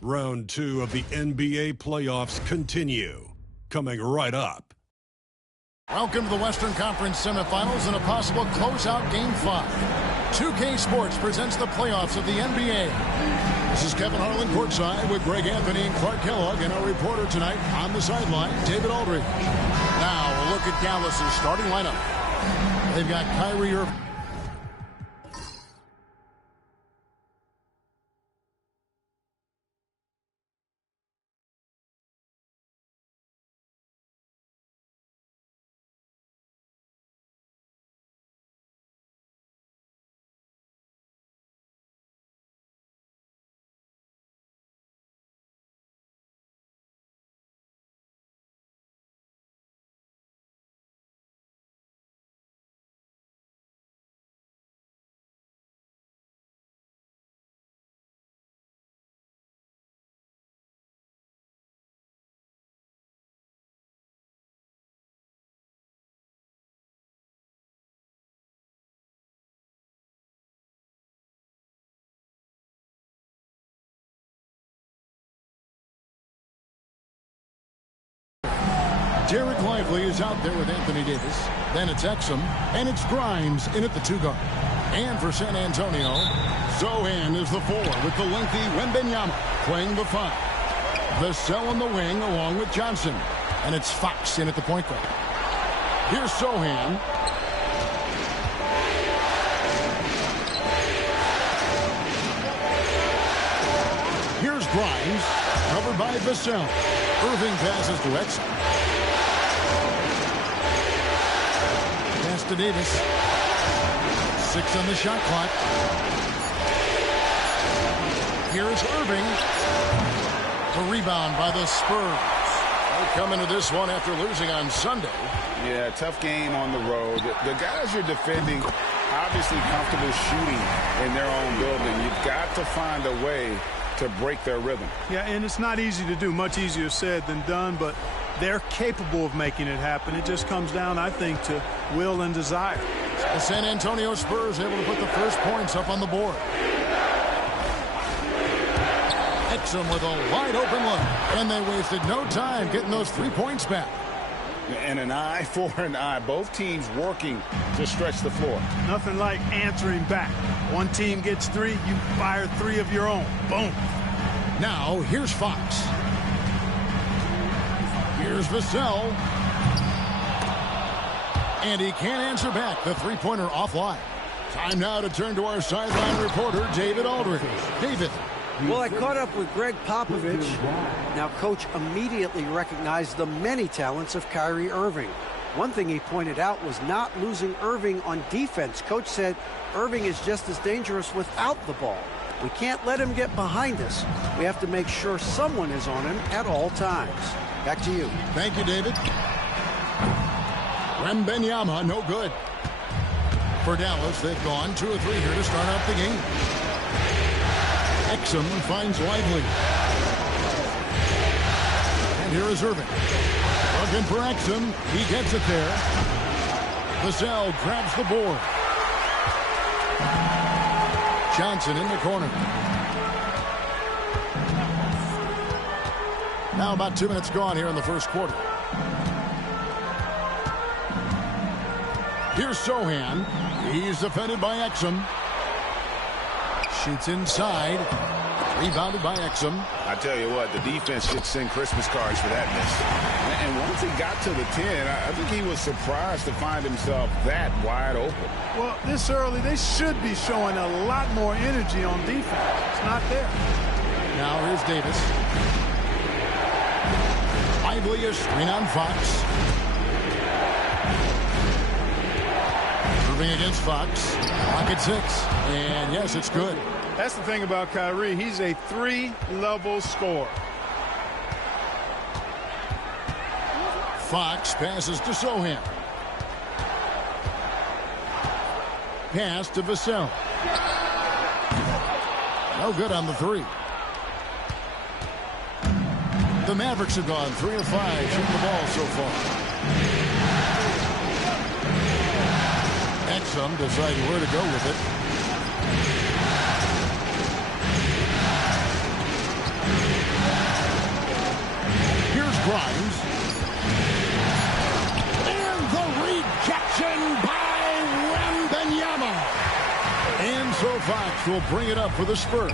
Round 2 of the NBA playoffs continue. Coming right up. Welcome to the Western Conference semifinals and a possible closeout Game 5. 2K Sports presents the playoffs of the NBA. This is Kevin Harlan courtside with Greg Anthony and Clark Kellogg, and our reporter tonight on the sideline, David Aldridge. Now we'll look at Dallas's starting lineup. They've got Kyrie Irving. Derek Lively is out there with Anthony Davis. Then it's Exum, and it's Grimes in at the 2 guard. And for San Antonio, Zohan is the 4 with the lengthy Wembanyama playing the 5. Vassell in the wing along with Johnson. And it's Fox in at the point guard. Here's Zohan. Here's Grimes, covered by Vassell. Irving passes to Exum. To Davis. 6 on the shot clock. Here's Irving. The rebound by the Spurs. They come into this one after losing on Sunday. Yeah, tough game on the road. The guys you're defending obviously comfortable shooting in their own building. You've got to find a way to break their rhythm. Yeah, and it's not easy to do. Much easier said than done, but they're capable of making it happen. It just comes down, I think, to will and desire. The San Antonio Spurs able to put the first points up on the board. Exum with a wide open look. And they wasted no time getting those 3 points back. And an eye for an eye. Both teams working to stretch the floor. Nothing like answering back. One team gets 3, you fire 3 of your own. Boom. Now, here's Fox. Here's Vassell. And he can't answer back. The three-pointer offline. Time now to turn to our sideline reporter, David Aldridge. David. Well, I caught up with Greg Popovich. Now, Coach immediately recognized the many talents of Kyrie Irving. One thing he pointed out was not losing Irving on defense. Coach said Irving is just as dangerous without the ball. We can't let him get behind us. We have to make sure someone is on him at all times. Back to you. Thank you, David. Wembanyama, no good. For Dallas, they've gone 2 or 3 here to start off the game. Exum finds Lively. And here is Irving. Looking for Exum. He gets it there. Vassell grabs the board. Johnson in the corner. Now about 2 minutes gone here in the first quarter. Here's Zohan. He's defended by Exum. Shoots inside. Rebounded by Exum. I tell you what, the defense should send Christmas cards for that miss. And once he got to the 10, I think he was surprised to find himself that wide open. Well, this early, they should be showing a lot more energy on defense. It's not there. Now here's Davis. Lively is screen on Fox. Irving against Fox. Pocket 6. And yes, it's good. That's the thing about Kyrie. He's a 3-level scorer. Fox passes to Zohan. Pass to Vassell. No good on the 3. The Mavericks have gone 3 of 5 shooting the ball so far. Exum deciding where to go with it. Grimes. And the rejection by Wembanyama. And so Fox will bring it up for the Spurs.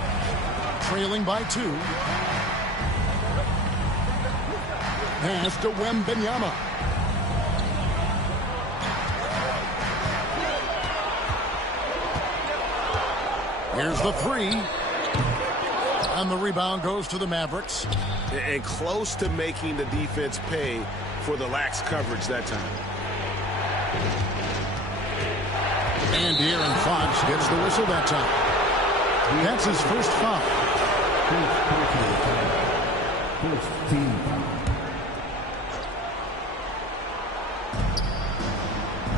Trailing by 2. Pass to Wembanyama. Here's the 3. And the rebound goes to the Mavericks. And close to making the defense pay for the lax coverage that time. And De'Aaron Fox gets the whistle that time. That's his first foul.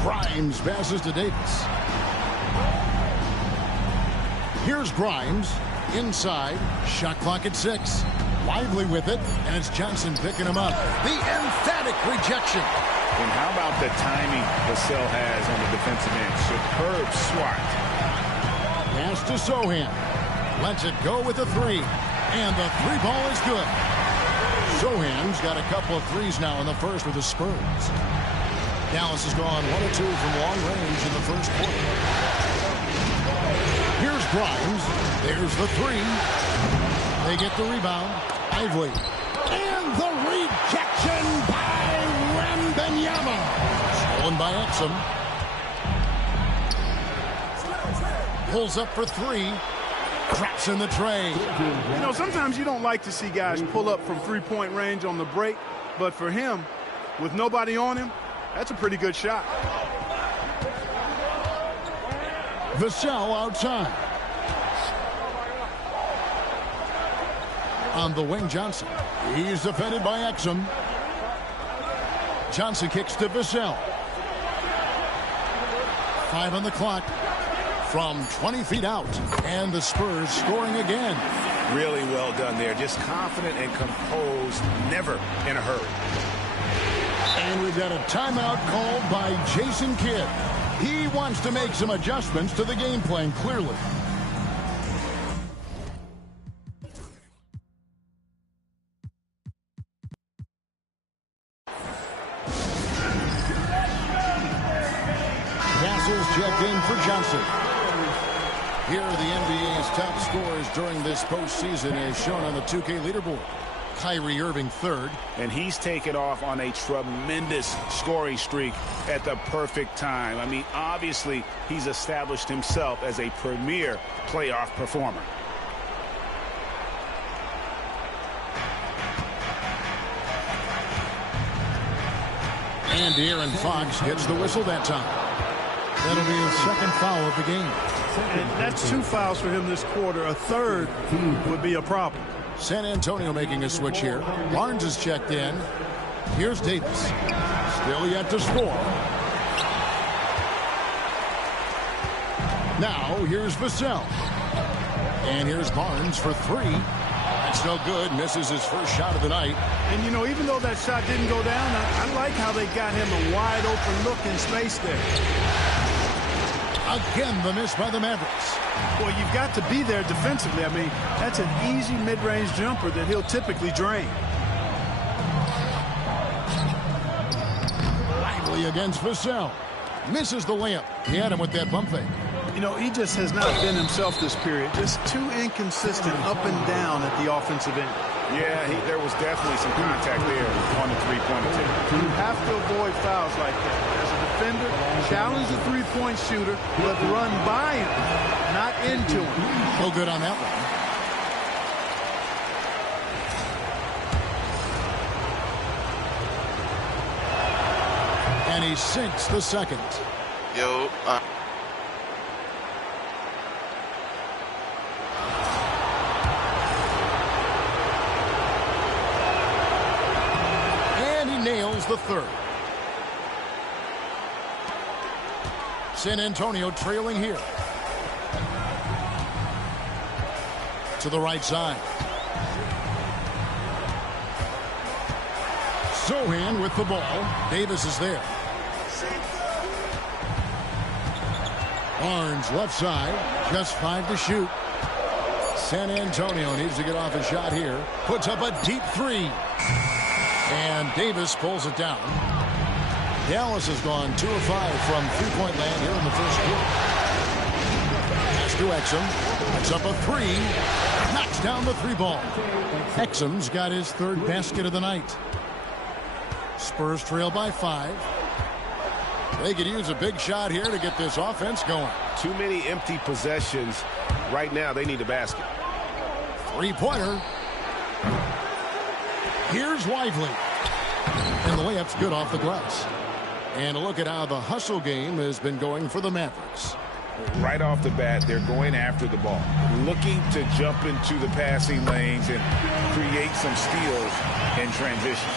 Grimes passes to Davis. Here's Grimes. Inside. Shot clock at 6. Lively with it. And it's Johnson picking him up. The emphatic rejection. And how about the timing Vassell has on the defensive end? Superb swat. Pass to Sohan. Lets it go with the 3. And the 3 ball is good. Sohan's got a couple of threes now in the first with the Spurs. Dallas has gone 1 of 2 from long range in the first quarter. Here's Grimes. There's the 3. They get the rebound. Lively. And the rejection by Wembanyama. Stolen by Exum. Pulls up for 3. Traps in the tray. You know, sometimes you don't like to see guys pull up from three-point range on the break, but for him, with nobody on him, that's a pretty good shot. Vassell outside. On the wing, Johnson. He's defended by Exum. Johnson kicks to Vassell. 5 on the clock. From 20 feet out. And the Spurs scoring again. Really well done there. Just confident and composed. Never in a hurry. And we've got a timeout called by Jason Kidd. He wants to make some adjustments to the game plan, clearly. Castles checked in for Johnson. Here are the NBA's top scorers during this postseason as shown on the 2K leaderboard. Kyrie Irving third. And he's taken off on a tremendous scoring streak at the perfect time. I mean, obviously, he's established himself as a premier playoff performer. And De'Aaron Fox gets the whistle that time. That'll be his second foul of the game. And that's 2 fouls for him this quarter. A third would be a problem. San Antonio making a switch here. Barnes is checked in. Here's Davis. Still yet to score. Now here's Vassell. And here's Barnes for 3. That's no good. Misses his first shot of the night. And, you know, even though that shot didn't go down, I like how they got him a wide open look in space there. Again, the miss by the Mavericks. Well, you've got to be there defensively. I mean, that's an easy mid-range jumper that he'll typically drain. Lively against Vassell. Misses the layup. He had him with that bump fake. You know, he just has not been himself this period. Just too inconsistent up and down at the offensive end. Yeah, there was definitely some contact there on the three-point attempt. You have to avoid fouls like that. As a defender, challenge the three-point shooter, but run by him, not into him. No good on that one. And he sinks the second. Yo, Nails the third. San Antonio trailing here. To the right side. Sohan with the ball. Davis is there. Barnes left side. Just 5 to shoot. San Antonio needs to get off a shot here. Puts up a deep 3. And Davis pulls it down. Dallas has gone 2 of 5 from three-point land here in the first quarter. Pass to Exum. That's up a 3. Knocks down the 3-ball. Exum's got his 3rd basket of the night. Spurs trail by 5. They could use a big shot here to get this offense going. Too many empty possessions. Right now, they need a basket. 3-pointer. Here's Lively. And the layup's good off the glass. And a look at how the hustle game has been going for the Mavericks. Right off the bat, they're going after the ball, looking to jump into the passing lanes and create some steals in transition.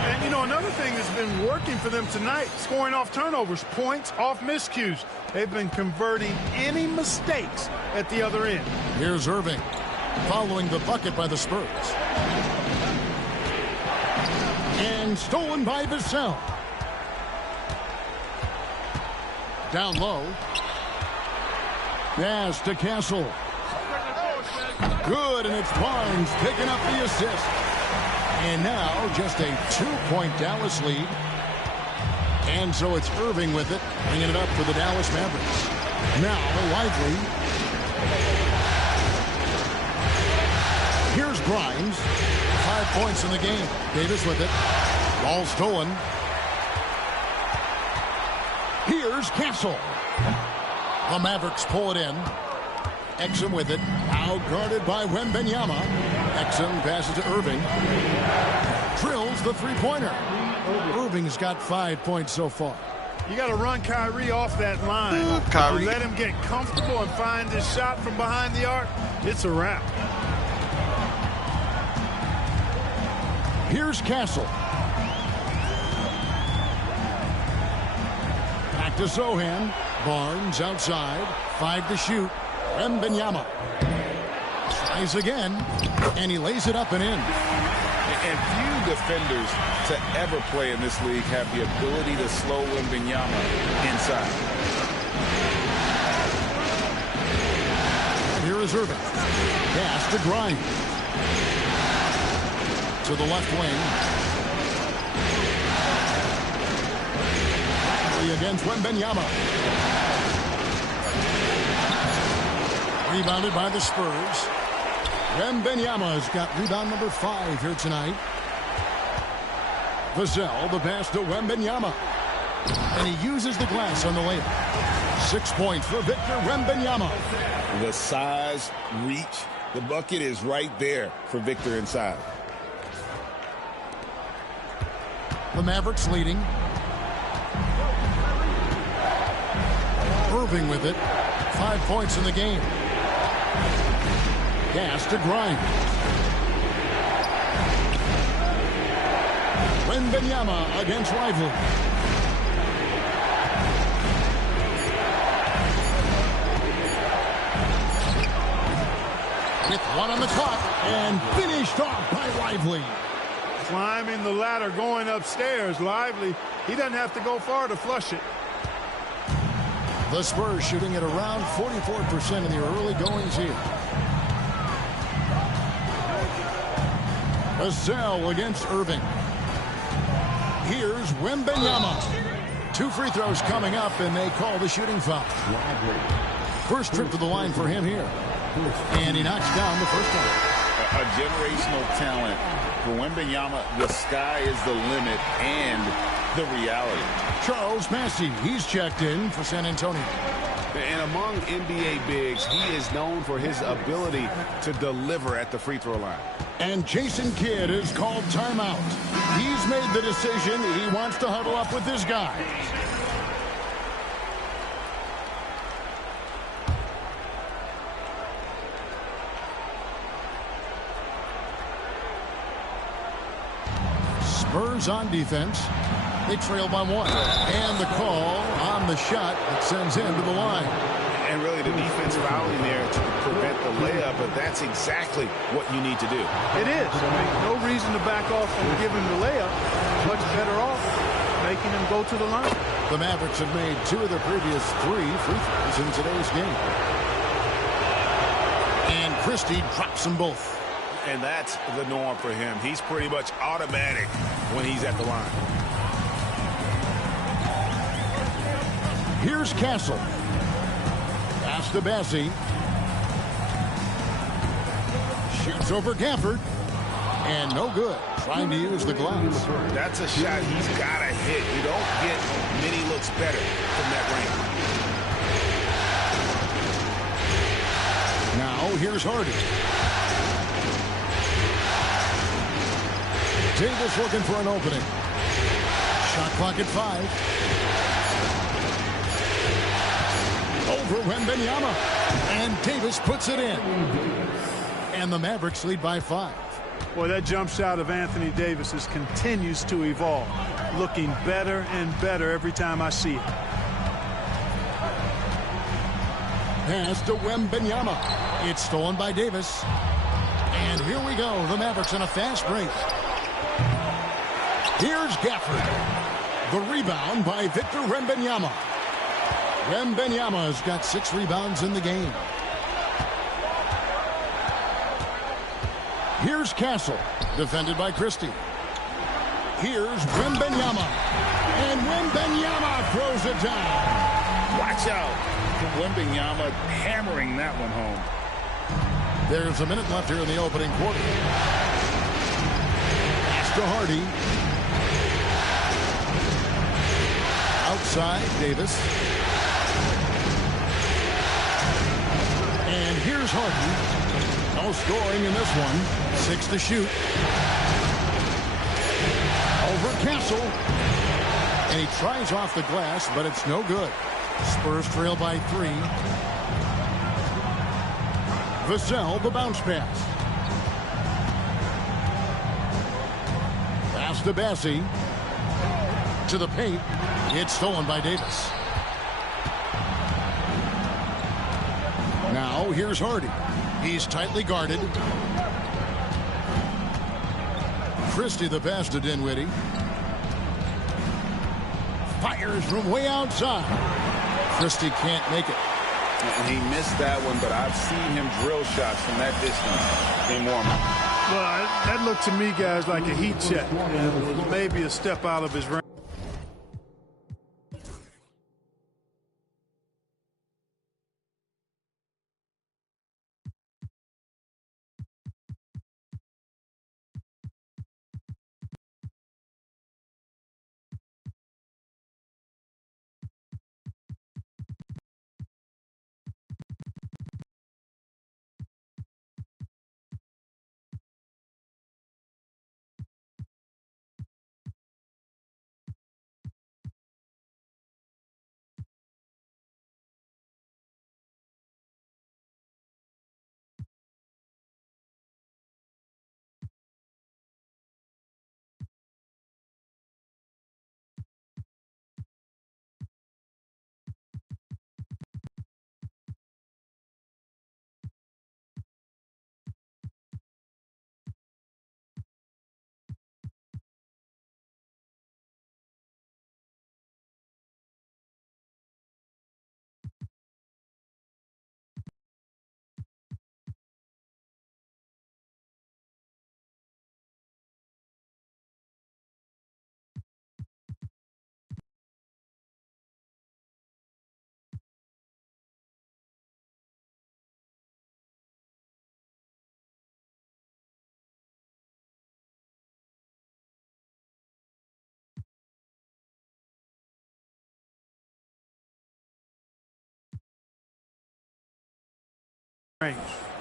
And, you know, another thing that's been working for them tonight, scoring off turnovers, points off miscues. They've been converting any mistakes at the other end. Here's Irving, following the bucket by the Spurs. And stolen by Vassell. Down low. Pass to Castle. Good, and it's Barnes picking up the assist. And now just a 2-point Dallas lead. And so it's Irving with it, bringing it up for the Dallas Mavericks. Now Lively. Here's Grimes. 5 points in the game. Davis with it. Ball stolen. Here's Castle. The Mavericks pull it in. Exum with it. Now guarded by Wembanyama. Exum passes to Irving. Drills the 3-pointer. Irving's got 5 points so far. You got to run Kyrie off that line. Kyrie. Let him get comfortable and find his shot from behind the arc. It's a wrap. Here's Castle. Back to Sohan. Barnes outside. 5 to shoot. Wembanyama tries again, and he lays it up and in. And few defenders to ever play in this league have the ability to slow Wembanyama inside. And here is Irving. Pass to Grimes. To the left wing. Lively against Wembanyama. Rebounded by the Spurs. Wembanyama's got rebound number 5 here tonight. Vassell, the pass to Wembanyama. And he uses the glass on the layup. 6 points for Victor Wembanyama. The size, reach, the bucket is right there for Victor inside. The Mavericks leading. Irving with it. 5 points in the game. Pass to Grimes. Wembanyama against Lively. With 1 on the clock and finished off by Lively. Climbing the ladder, going upstairs. Lively, he doesn't have to go far to flush it. The Spurs shooting at around 44% in the early goings here. Vassell against Irving. Here's Wembanyama. 2 free throws coming up, and they call the shooting foul. First trip to the line for him here. And he knocks down the first one. A generational talent. For Wembanyama, the sky is the limit and the reality. Charles Massey, he's checked in for San Antonio. And among NBA bigs, he is known for his ability to deliver at the free throw line. And Jason Kidd is called timeout. He's made the decision. He wants to huddle up with his guys. Spurs on defense. They trail by 1. And the call on the shot that sends him to the line. And really the defense fouling there to prevent the layup, but that's exactly what you need to do. It is. I mean, no reason to back off and give him the layup. Much better off making him go to the line. The Mavericks have made 2 of their previous 3 free throws in today's game. And Christie drops them both. And that's the norm for him. He's pretty much automatic when he's at the line. Here's Castle. Pass to Bessie. Shoots over Gafford. And no good. Trying to use the glass. That's a shot he's got to hit. You don't get many looks better from that range. Now here's Hardy. Davis looking for an opening. Shot clock at 5. Over Wembanyama. And Davis puts it in. And the Mavericks lead by 5. Boy, that jump shot of Anthony Davis continues to evolve. Looking better and better every time I see it. Pass to Wembanyama. It's stolen by Davis. And here we go. The Mavericks in a fast break. Here's Gafford. The rebound by Victor Wembanyama. Wembanyama has got 6 rebounds in the game. Here's Castle, defended by Christie. Here's Wembanyama. And Wembanyama throws it down. Watch out. Wembanyama hammering that one home. There's a minute left here in the opening quarter. Pass to Hardy. Outside, Davis. And here's Hardy. No scoring in this one. 6 to shoot. Over Castle. And he tries off the glass, but it's no good. Spurs trail by 3. Vassell, the bounce pass. Pass to Bessie. To the paint. It's stolen by Davis. Now here's Hardy. He's tightly guarded. Christie the pass to Dinwiddie. Fires from way outside. Christie can't make it. He missed that one, but I've seen him drill shots from that distance in warm-up. Well, that looked to me, guys, like a heat check. It was maybe a step out of his range.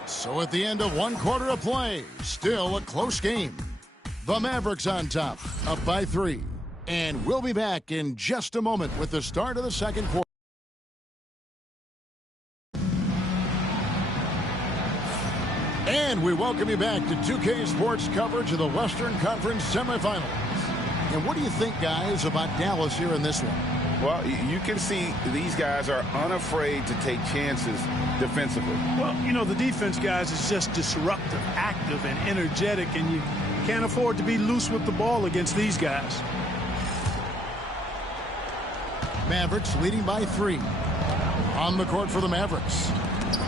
So at the end of 1 quarter of play, still a close game. The Mavericks on top, up by 3. And we'll be back in just a moment with the start of the second quarter. And we welcome you back to 2K Sports coverage of the Western Conference semifinals. And what do you think, guys, about Dallas here in this one? Well, you can see these guys are unafraid to take chances defensively. Well, you know, the defense, guys, is just disruptive, active, and energetic, and you can't afford to be loose with the ball against these guys. Mavericks leading by 3. On the court for the Mavericks.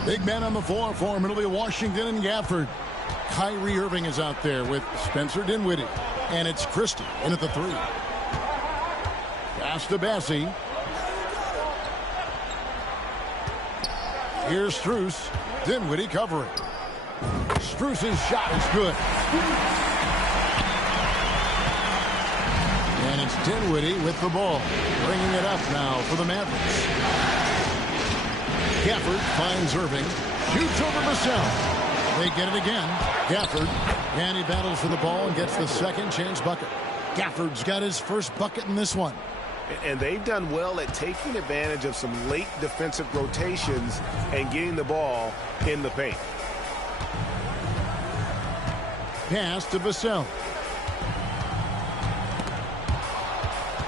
Big man on the floor for him. It'll be Washington and Gafford. Kyrie Irving is out there with Spencer Dinwiddie. And it's Christie in at the 3. Pass to Bassie. Here's Strus. Dinwiddie covering. Strus's shot is good. And it's Dinwiddie with the ball. Bringing it up now for the Mavericks. Gafford finds Irving. Shoots over Vassell. They get it again. Gafford. And he battles for the ball and gets the second chance bucket. Gafford's got his first bucket in this one. And they've done well at taking advantage of some late defensive rotations and getting the ball in the paint. Pass to Vassell.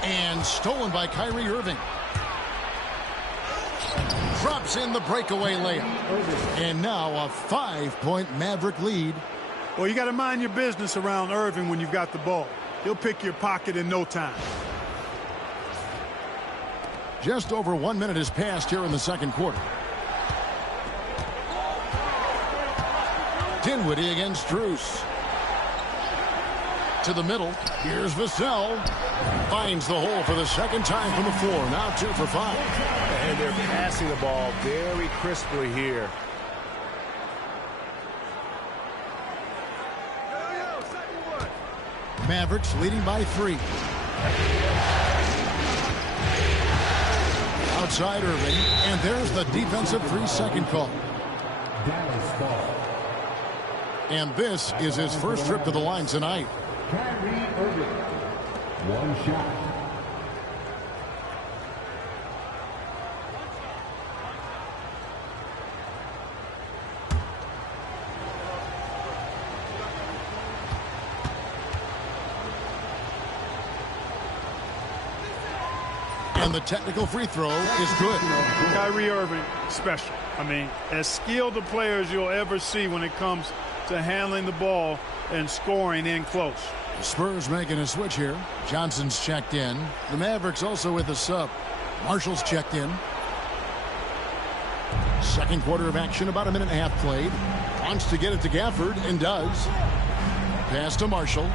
And stolen by Kyrie Irving. Drops in the breakaway layup. And now a 5-point Maverick lead. Well, you got to mind your business around Irving when you've got the ball. He'll pick your pocket in no time. Just over 1 minute has passed here in the second quarter. Dinwiddie against Strus. To the middle. Here's Vassell. Finds the hole for the second time from the floor. Now 2 for 5. And they're passing the ball very crisply here. Mavericks leading by 3. Outside Irving, and there's the defensive 3-second call. And this is his first trip to the line tonight. Kyrie Irving, 1 shot. And the technical free throw is good. Kyrie Irving, special. I mean, as skilled a player as you'll ever see when it comes to handling the ball and scoring in close. The Spurs making a switch here. Johnson's checked in. The Mavericks also with a sub. Marshall's checked in. Second quarter of action, about 1.5 minutes played. Wants to get it to Gafford and does. Pass to Marshall.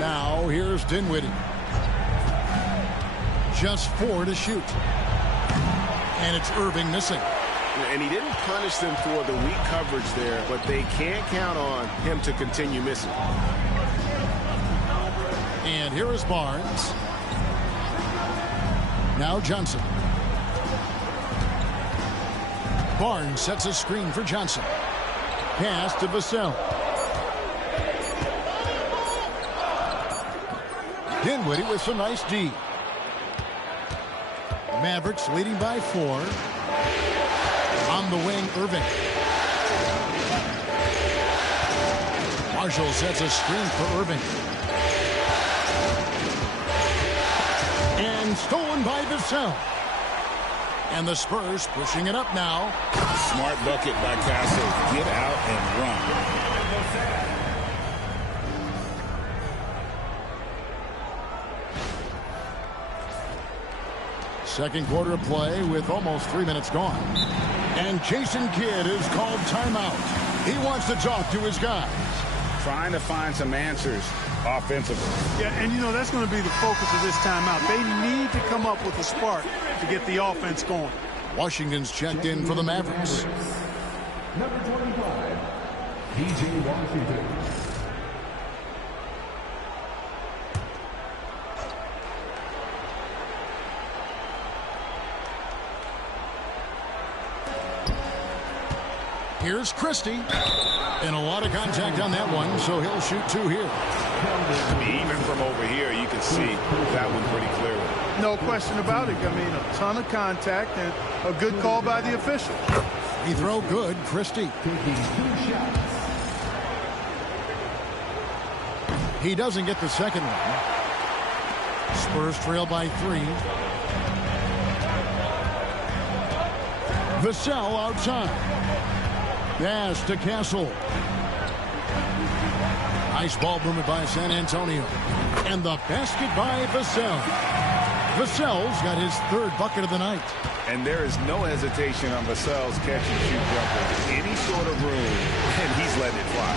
Now here's Dinwiddie. Just 4 to shoot. And it's Irving missing. And he didn't punish them for the weak coverage there, but they can't count on him to continue missing. And here is Barnes. Now Johnson. Barnes sets a screen for Johnson. Pass to Vassell. Dinwiddie with some nice D. Mavericks leading by 4. On the wing, Irving. Marshall sets a screen for Irving. And stolen by Vassell. And the Spurs pushing it up now. Smart bucket by Castle. Get out and run. Second quarter of play with almost 3 minutes gone. And Jason Kidd is called timeout. He wants to talk to his guys. Trying to find some answers offensively. Yeah, and you know that's going to be the focus of this timeout. They need to come up with a spark to get the offense going. Washington's checked in for the Mavericks. Number 25, P.J. Washington. Here's Christie. And a lot of contact on that one, so he'll shoot 2 here. Even from over here, you can see that one pretty clearly. No question about it. I mean, a ton of contact and a good call by the official. Free throw good, Christie. Taking 2 shots. He doesn't get the second one. Spurs trail by 3. Vassell outside. Pass to Castle. Nice ball movement by San Antonio. And the basket by Vassell. Vassell's got his 3rd bucket of the night. And there is no hesitation on Vassell's catch-and-shoot jumper. Any sort of room, and he's letting it fly.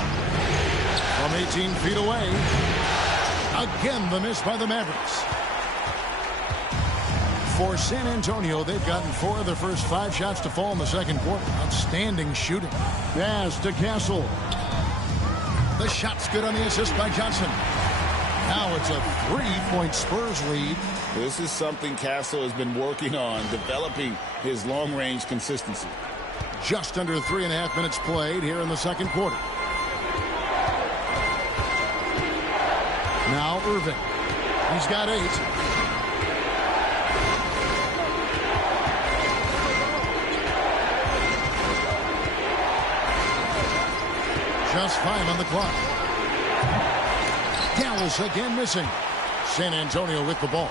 From 18 feet away. Again, the miss by the Mavericks. For San Antonio, they've gotten 4 of their first 5 shots to fall in the second quarter. Outstanding shooting. Pass to Castle. The shot's good on the assist by Johnson. Now it's a 3-point Spurs lead. This is something Castle has been working on, developing his long-range consistency. Just under 3.5 minutes played here in the second quarter. Now Irving. He's got 8. Just 5 on the clock. Dallas again missing. San Antonio with the ball.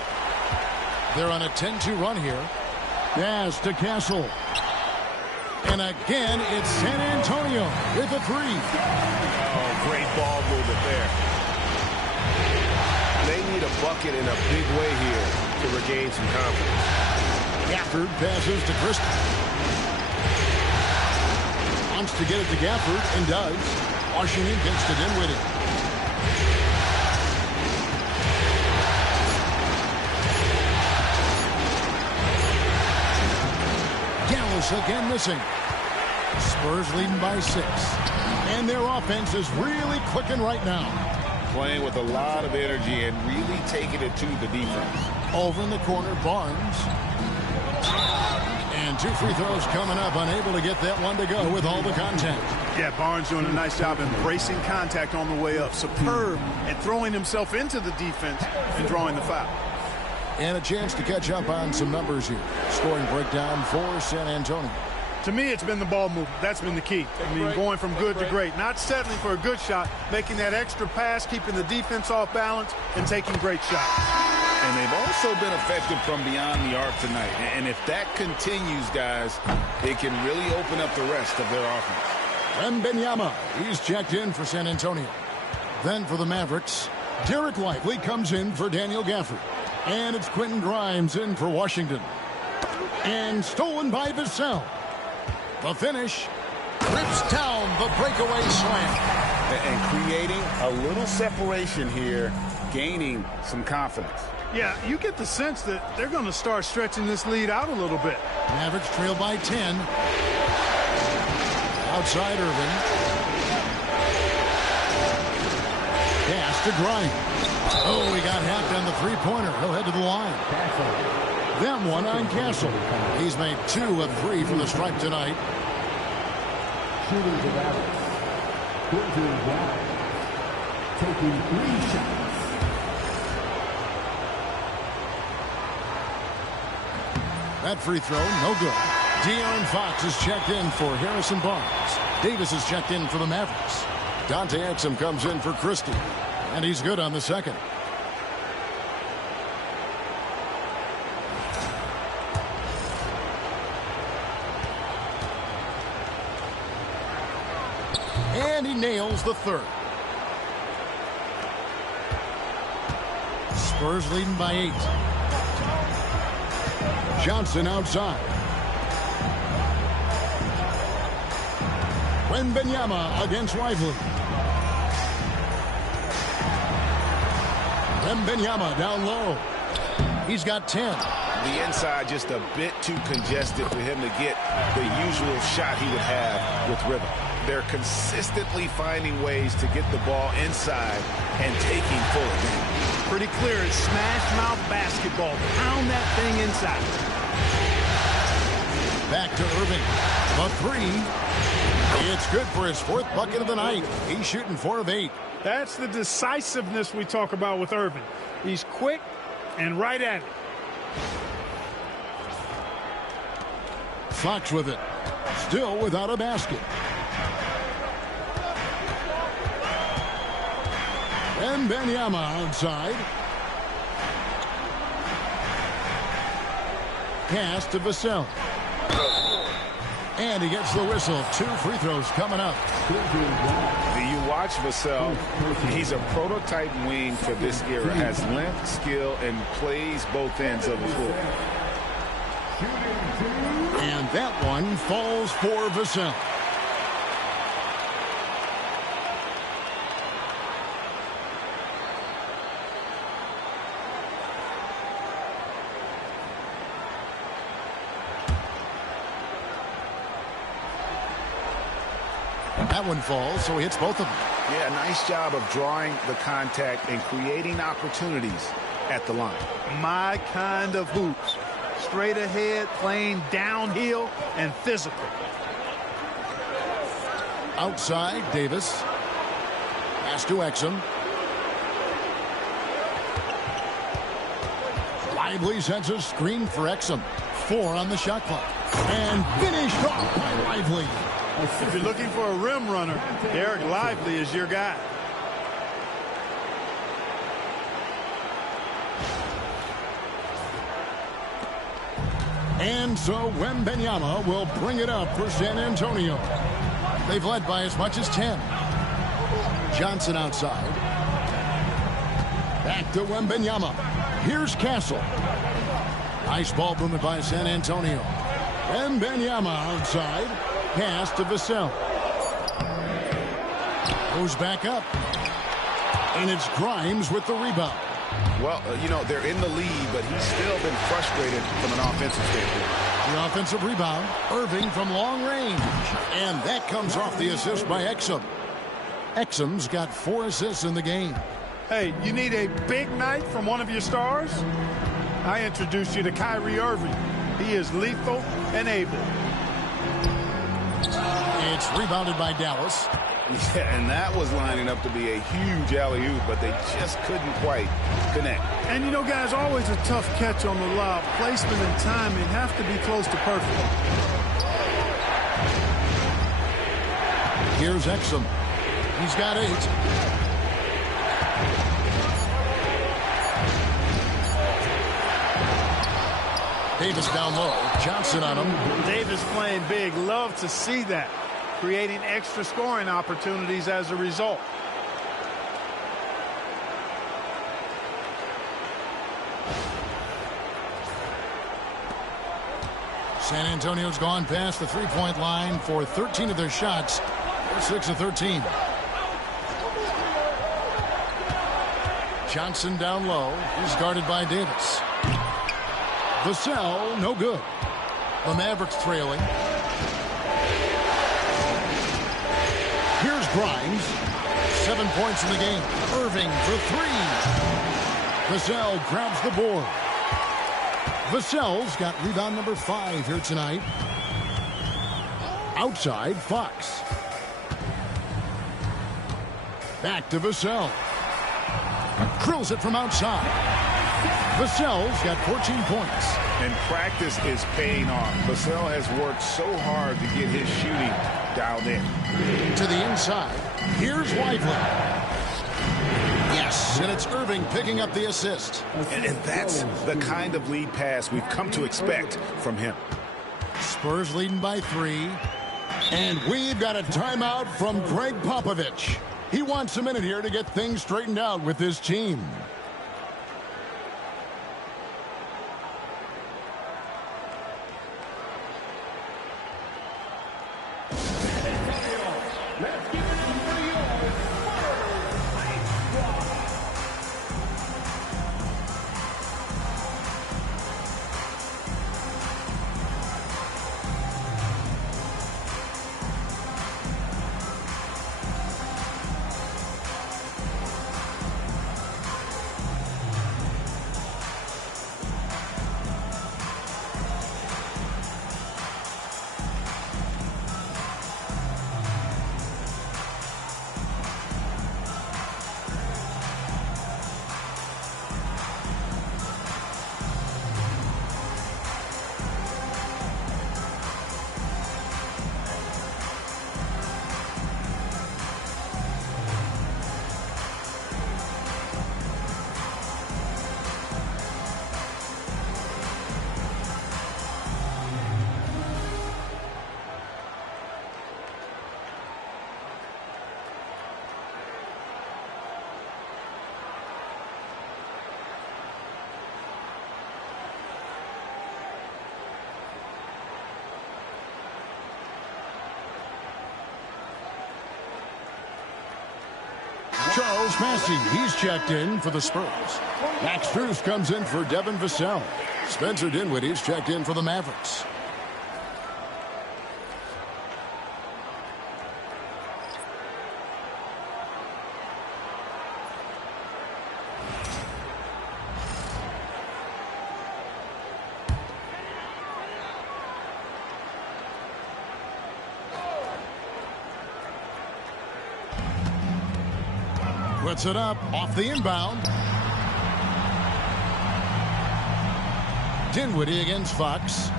They're on a 10-2 run here. Pass to Castle. And again, it's San Antonio with a 3. Oh, great ball movement there. They need a bucket in a big way here to regain some confidence. Gafford passes to Christie. Wants to get it to Gafford and does. Washington gets to Dinwiddie. Dallas again missing. Spurs leading by 6. And their offense is really clicking right now. Playing with a lot of energy and really taking it to the defense. Over in the corner, Barnes. And 2 free throws coming up. Unable to get that one to go with all the contact. Yeah, Barnes doing a nice job embracing contact on the way up. Superb at throwing himself into the defense and drawing the foul. And a chance to catch up on some numbers here. Scoring breakdown for San Antonio. To me, it's been the ball movement. That's been the key. I mean, going from good to great. Not settling for a good shot, making that extra pass, keeping the defense off balance, and taking great shots. And they've also been effective from beyond the arc tonight. And if that continues, guys, it can really open up the rest of their offense. Wembanyama, he's checked in for San Antonio. Then for the Mavericks, Derek Lively comes in for Daniel Gafford. And it's Quentin Grimes in for Washington. And stolen by Vassell. The finish. Rips down the breakaway slam. And creating a little separation here, gaining some confidence. Yeah, you get the sense that they're going to start stretching this lead out a little bit. Mavericks trail by 10. Outside Irving. Pass to Grimes. Oh, he got hacked on the 3-pointer. He'll head to the line. Them one on Castle. He's made 2 of 3 from the stripe tonight. Shooting the Mavericks. Quentin Grimes taking 3 shots. That free throw, no good. De'Aaron Fox is checked in for Harrison Barnes. Davis is checked in for the Mavericks. Dante Exum comes in for Christie. And he's good on the second. And he nails the third. Spurs leading by 8. Johnson outside. Wembanyama against Lively. Wembanyama down low. He's got 10. The inside just a bit too congested for him to get the usual shot he would have with rhythm. They're consistently finding ways to get the ball inside and taking full advantage. Pretty clear. It's smash mouth basketball. Pound that thing inside. Back to Irving. The 3. It's good for his 4th bucket of the night. He's shooting 4 of 8. That's the decisiveness we talk about with Irving. He's quick and right at it. Fox with it. Still without a basket. Wembanyama outside. Pass to Vassell. And he gets the whistle. 2 free throws coming up. You watch Vassell. He's a prototype wing for this era. Has length, skill, and plays both ends of the floor. And that one falls for Vassell. That one falls, so he hits both of them. Yeah, nice job of drawing the contact and creating opportunities at the line. My kind of hoops. Straight ahead, playing downhill, and physical. Outside, Davis. Pass to Exum. Lively sends a screen for Exum. 4 on the shot clock. And finished off by Lively. If you're looking for a rim runner, Derek Lively is your guy. And so Wembanyama will bring it up for San Antonio. They've led by as much as 10. Johnson outside. Back to Wembanyama. Here's Castle. Nice ball movement by San Antonio. Wembanyama outside. Pass to Vassell. Goes back up. And it's Grimes with the rebound. Well, you know, they're in the lead, but he's still been frustrated from an offensive standpoint. The offensive rebound. Irving from long range. And that comes off the assist by Exum. Exum's got 4 assists in the game. Hey, you need a big night from one of your stars? I introduced you to Kyrie Irving. He is lethal and able. It's rebounded by Dallas. Yeah, and that was lining up to be a huge alley-oop, but they just couldn't quite connect. And you know, guys, always a tough catch on the lob. Placement and timing have to be close to perfect. Here's Exum. He's got 8. Davis down low. Johnson on him. Davis playing big. Love to see that. Creating extra scoring opportunities as a result. San Antonio's gone past the three-point line for 13 of their shots. They're 6 of 13. Johnson down low. He's guarded by Davis. Vassell, no good. The Mavericks trailing. Here's Grimes. 7 points in the game. Irving for 3. Vassell grabs the board. Vassell's got rebound number 5 here tonight. Outside, Fox. Back to Vassell. Drills it from outside. Vassell's got 14 points. And practice is paying off. Vassell has worked so hard to get his shooting dialed in. To the inside. Here's Lively. Yes, and it's Irving picking up the assist. And that's the kind of lead pass we've come to expect from him. Spurs leading by 3. And we've got a timeout from Greg Popovich. He wants a minute here to get things straightened out with his team. Charles Massey, he's checked in for the Spurs. Max Strus comes in for Devin Vassell. Spencer Dinwiddie's checked in for the Mavericks. Puts it up off the inbound. Dinwiddie against Fox.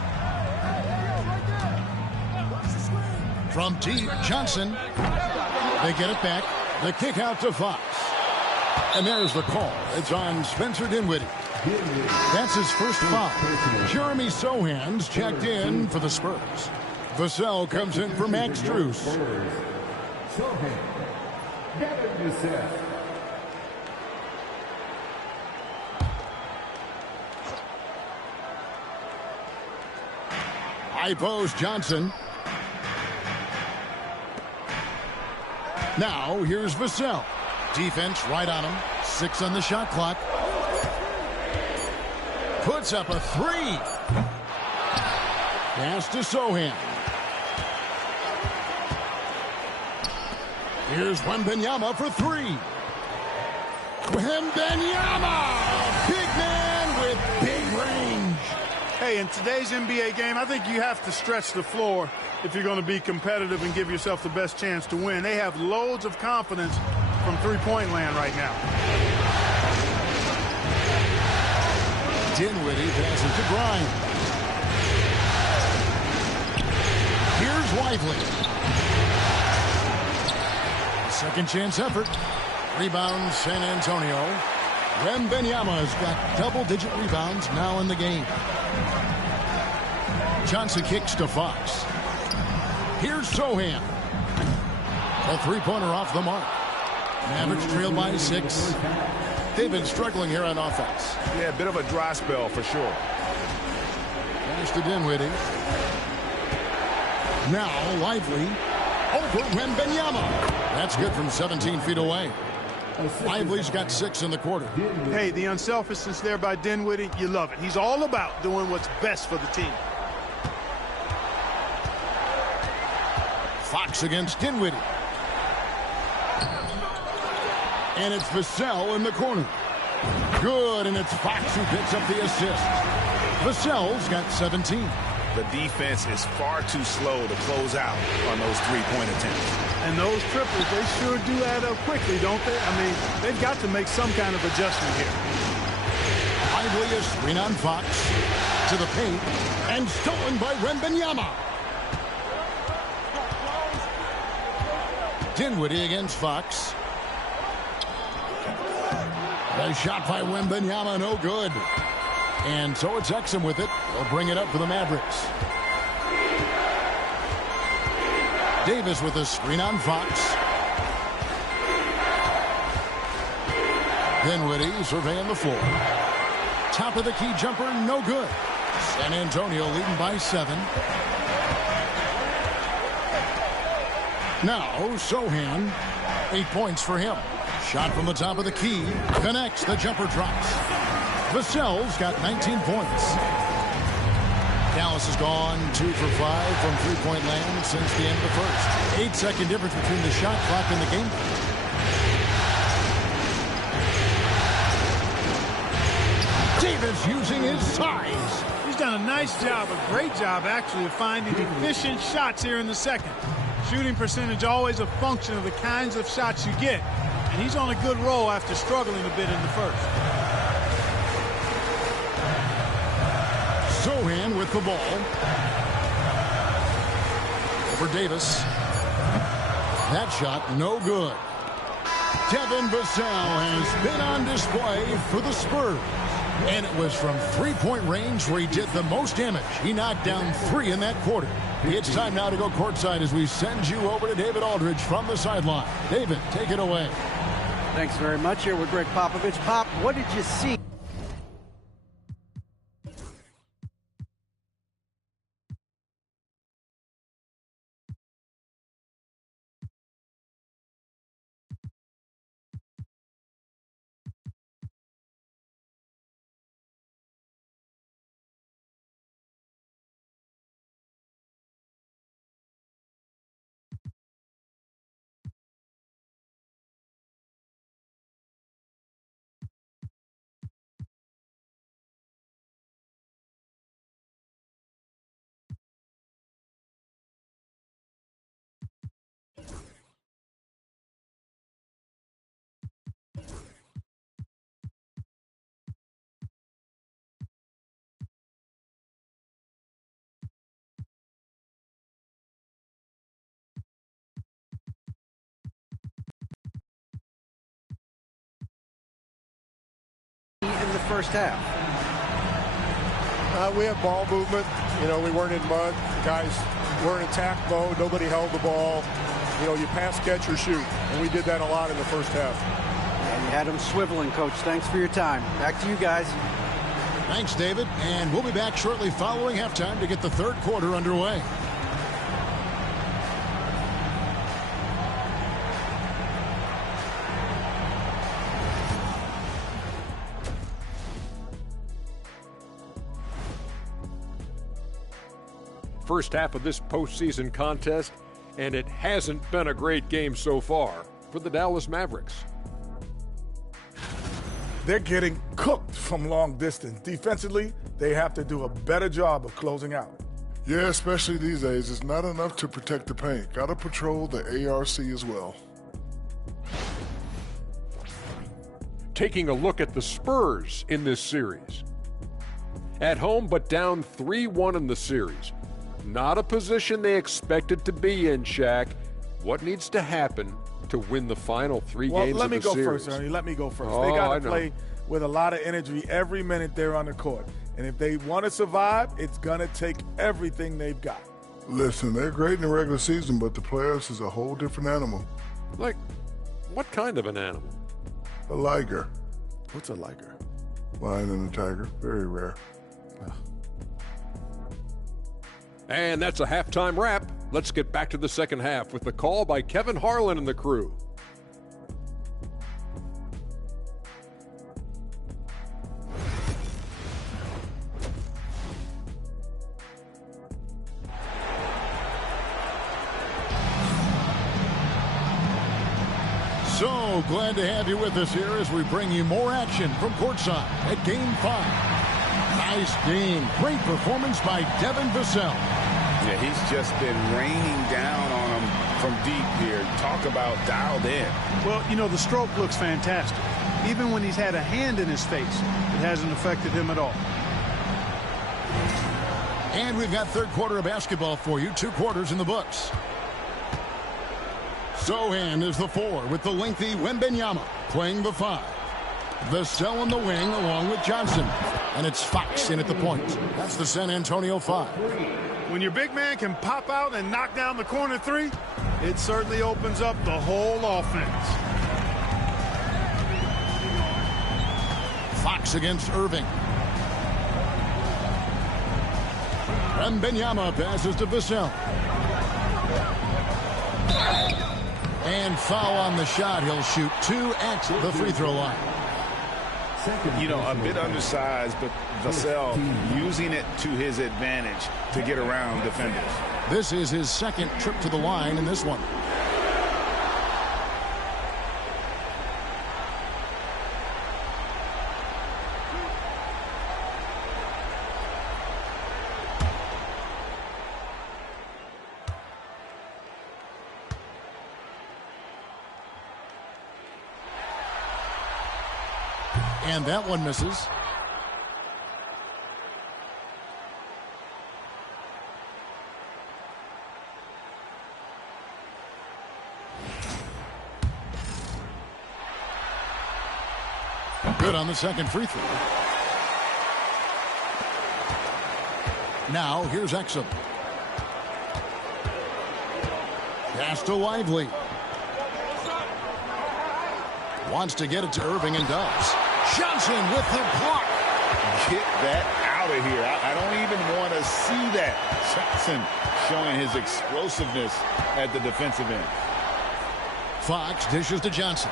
From deep, Johnson. They get it back. The kick out to Fox. And there's the call. It's on Spencer Dinwiddie. That's his first foul. Jeremy Sohan's checked in for the Spurs. Vassell comes in for Max Strus. Sohan. Devin Vassell. High post Johnson. Now here's Vassell. Defense right on him. 6 on the shot clock. Puts up a 3. Pass to Sohan. Here's Wembanyama for 3. Wembanyama! Big man with big range. Hey, in today's NBA game, I think you have to stretch the floor if you're going to be competitive and give yourself the best chance to win. They have loads of confidence from three-point land right now. Dinwiddie passes to Grimes. Here's Lively. Second chance effort. Rebound San Antonio. Wembanyama's got double-digit rebounds now in the game. Johnson kicks to Fox. Here's Sohan. A three-pointer off the mark. Mavericks trail by 6. They've been struggling here on offense. Yeah, a bit of a dry spell for sure. Pass to Dinwiddie. Now Lively over Wembanyama. That's good from 17 feet away. Lively's got 6 in the quarter. Hey, the unselfishness there by Dinwiddie, you love it. He's all about doing what's best for the team. Fox against Dinwiddie. And it's Vassell in the corner. Good, and it's Fox who picks up the assist. Vassell's got 17. The defense is far too slow to close out on those three-point attempts. And those triples, they sure do add up quickly, don't they? I mean, they've got to make some kind of adjustment here. Lively is screen on Fox. To the paint. And stolen by Wembanyama. Dinwiddie against Fox. The shot by Wembanyama, no good. And so it's Exum with it. They'll bring it up for the Mavericks. Davis with a screen on Fox. Dinwiddie surveying the floor. Top of the key jumper, no good. San Antonio leading by 7. Now Sohan, 8 points for him. Shot from the top of the key. Connects. The jumper drops. Vassell's got 19 points. Dallas has gone 2 for 5 from three-point land since the end of the first. 8-second difference between the shot clock and the game. Davis using his size. He's done a nice job, a great job actually, of finding efficient shots here in the second. Shooting percentage always a function of the kinds of shots you get. And he's on a good roll after struggling a bit in the first. Sohan with the ball. For Davis. That shot no good. Devin Vassell has been on display for the Spurs. And it was from three-point range where he did the most damage. He knocked down 3 in that quarter. It's time now to go courtside as we send you over to David Aldridge from the sideline. David, take it away. Thanks very much. Here with Greg Popovich. Pop, what did you see? first half? We had ball movement. You know, we weren't in mud. Guys were in attack mode. Nobody held the ball. You know, you pass, catch, or shoot. And we did that a lot in the first half. And you had them swiveling, Coach. Thanks for your time. Back to you guys. Thanks, David. And we'll be back shortly following halftime to get the third quarter underway. First half of this postseason contest, and it hasn't been a great game so far for the Dallas Mavericks. They're getting cooked from long distance. Defensively, they have to do a better job of closing out. Yeah, especially these days. It's not enough to protect the paint. Got to patrol the ARC as well. Taking a look at the Spurs in this series. At home, but down 3-1 in the series. Not a position they expected to be in, Shaq. What needs to happen to win the final three games of the series? Let me go first, Ernie. Let me go first. They got to play with a lot of energy every minute they're on the court. And if they want to survive, it's going to take everything they've got. Listen, they're great in the regular season, but the playoffs is a whole different animal. Like, what kind of an animal? A liger. What's a liger? Lion and a tiger. Very rare. And that's a halftime wrap. Let's get back to the second half with the call by Kevin Harlan and the crew. So glad to have you with us here as we bring you more action from courtside at Game 5. Nice game. Great performance by Devin Vassell. Yeah, he's just been raining down on him from deep here. Talk about dialed in. Well, you know, the stroke looks fantastic. Even when he's had a hand in his face, it hasn't affected him at all. And we've got third quarter of basketball for you. 2 quarters in the books. Sohan is the 4 with the lengthy Wembanyama playing the 5. Vassell in the wing along with Johnson. And it's Fox in at the point. That's the San Antonio 5. When your big man can pop out and knock down the corner 3, it certainly opens up the whole offense. Fox against Irving. Wembanyama passes to Vassell. And foul on the shot. He'll shoot 2 at the free throw line. You know, a bit undersized, but Vassell using it to his advantage to get around defenders. This is his second trip to the line in this one. And that one misses. Good on the second free throw. Now here's Exum. Pass to Lively. Wants to get it to Irving and does. Johnson with the block. Get that out of here. I don't even want to see that. Johnson showing his explosiveness at the defensive end. Fox dishes to Johnson.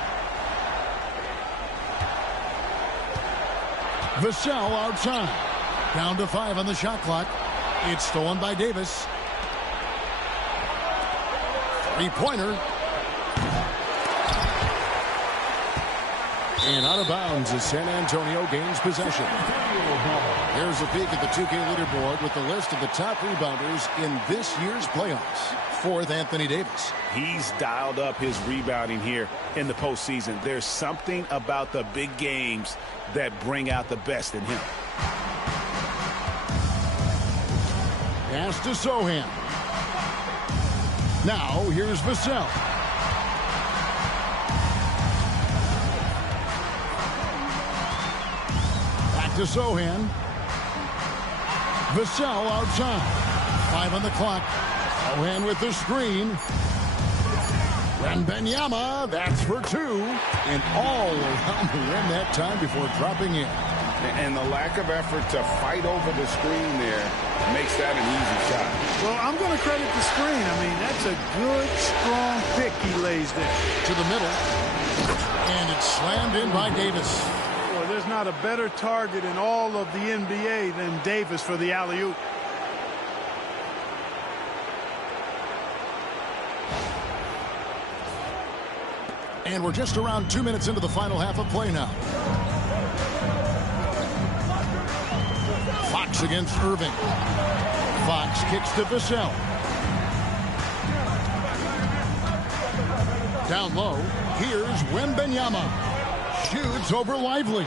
Vassell outside. Down to 5 on the shot clock. It's stolen by Davis. 3-pointer. And out of bounds as San Antonio gains possession. Here's a peek at the 2K leaderboard with the list of the top rebounders in this year's playoffs. 4th, Anthony Davis. He's dialed up his rebounding here in the postseason. There's something about the big games that bring out the best in him. Pass to Sohan. Now here's Vassell. to Sohan. Vassell outside. 5 on the clock. Sohan with the screen. Wembanyama, that's for 2. And all around the rim that time before dropping in. And the lack of effort to fight over the screen there makes that an easy shot. Well, I'm going to credit the screen. I mean, that's a good, strong pick he lays there. To the middle. And it's slammed in by Davis. Well, there's not a better target in all of the NBA than Davis for the alley-oop. And we're just around 2 minutes into the final half of play now. Fox against Irving. Fox kicks to Vassell. Down low, here's Wembanyama. Shoots over Lively.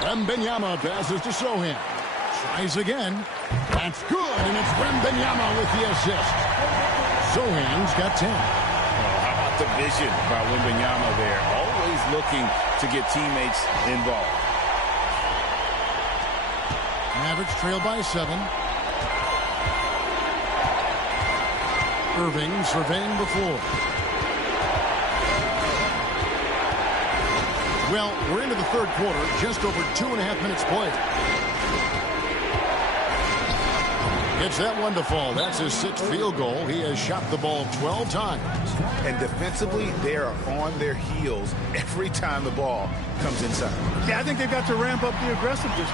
Wembanyama passes to Sohan. Tries again. That's good, and it's Wembanyama with the assist. Sohan's got 10. How about the vision by Wembanyama there? Always looking to get teammates involved. Mavericks trail by 7. Irving surveying the floor. Well, we're into the third quarter, just over 2.5 minutes played. Gets that one to fall. That's his 6th field goal. He has shot the ball 12 times. And defensively, they are on their heels every time the ball comes inside. Yeah, I think they've got to ramp up the aggressiveness.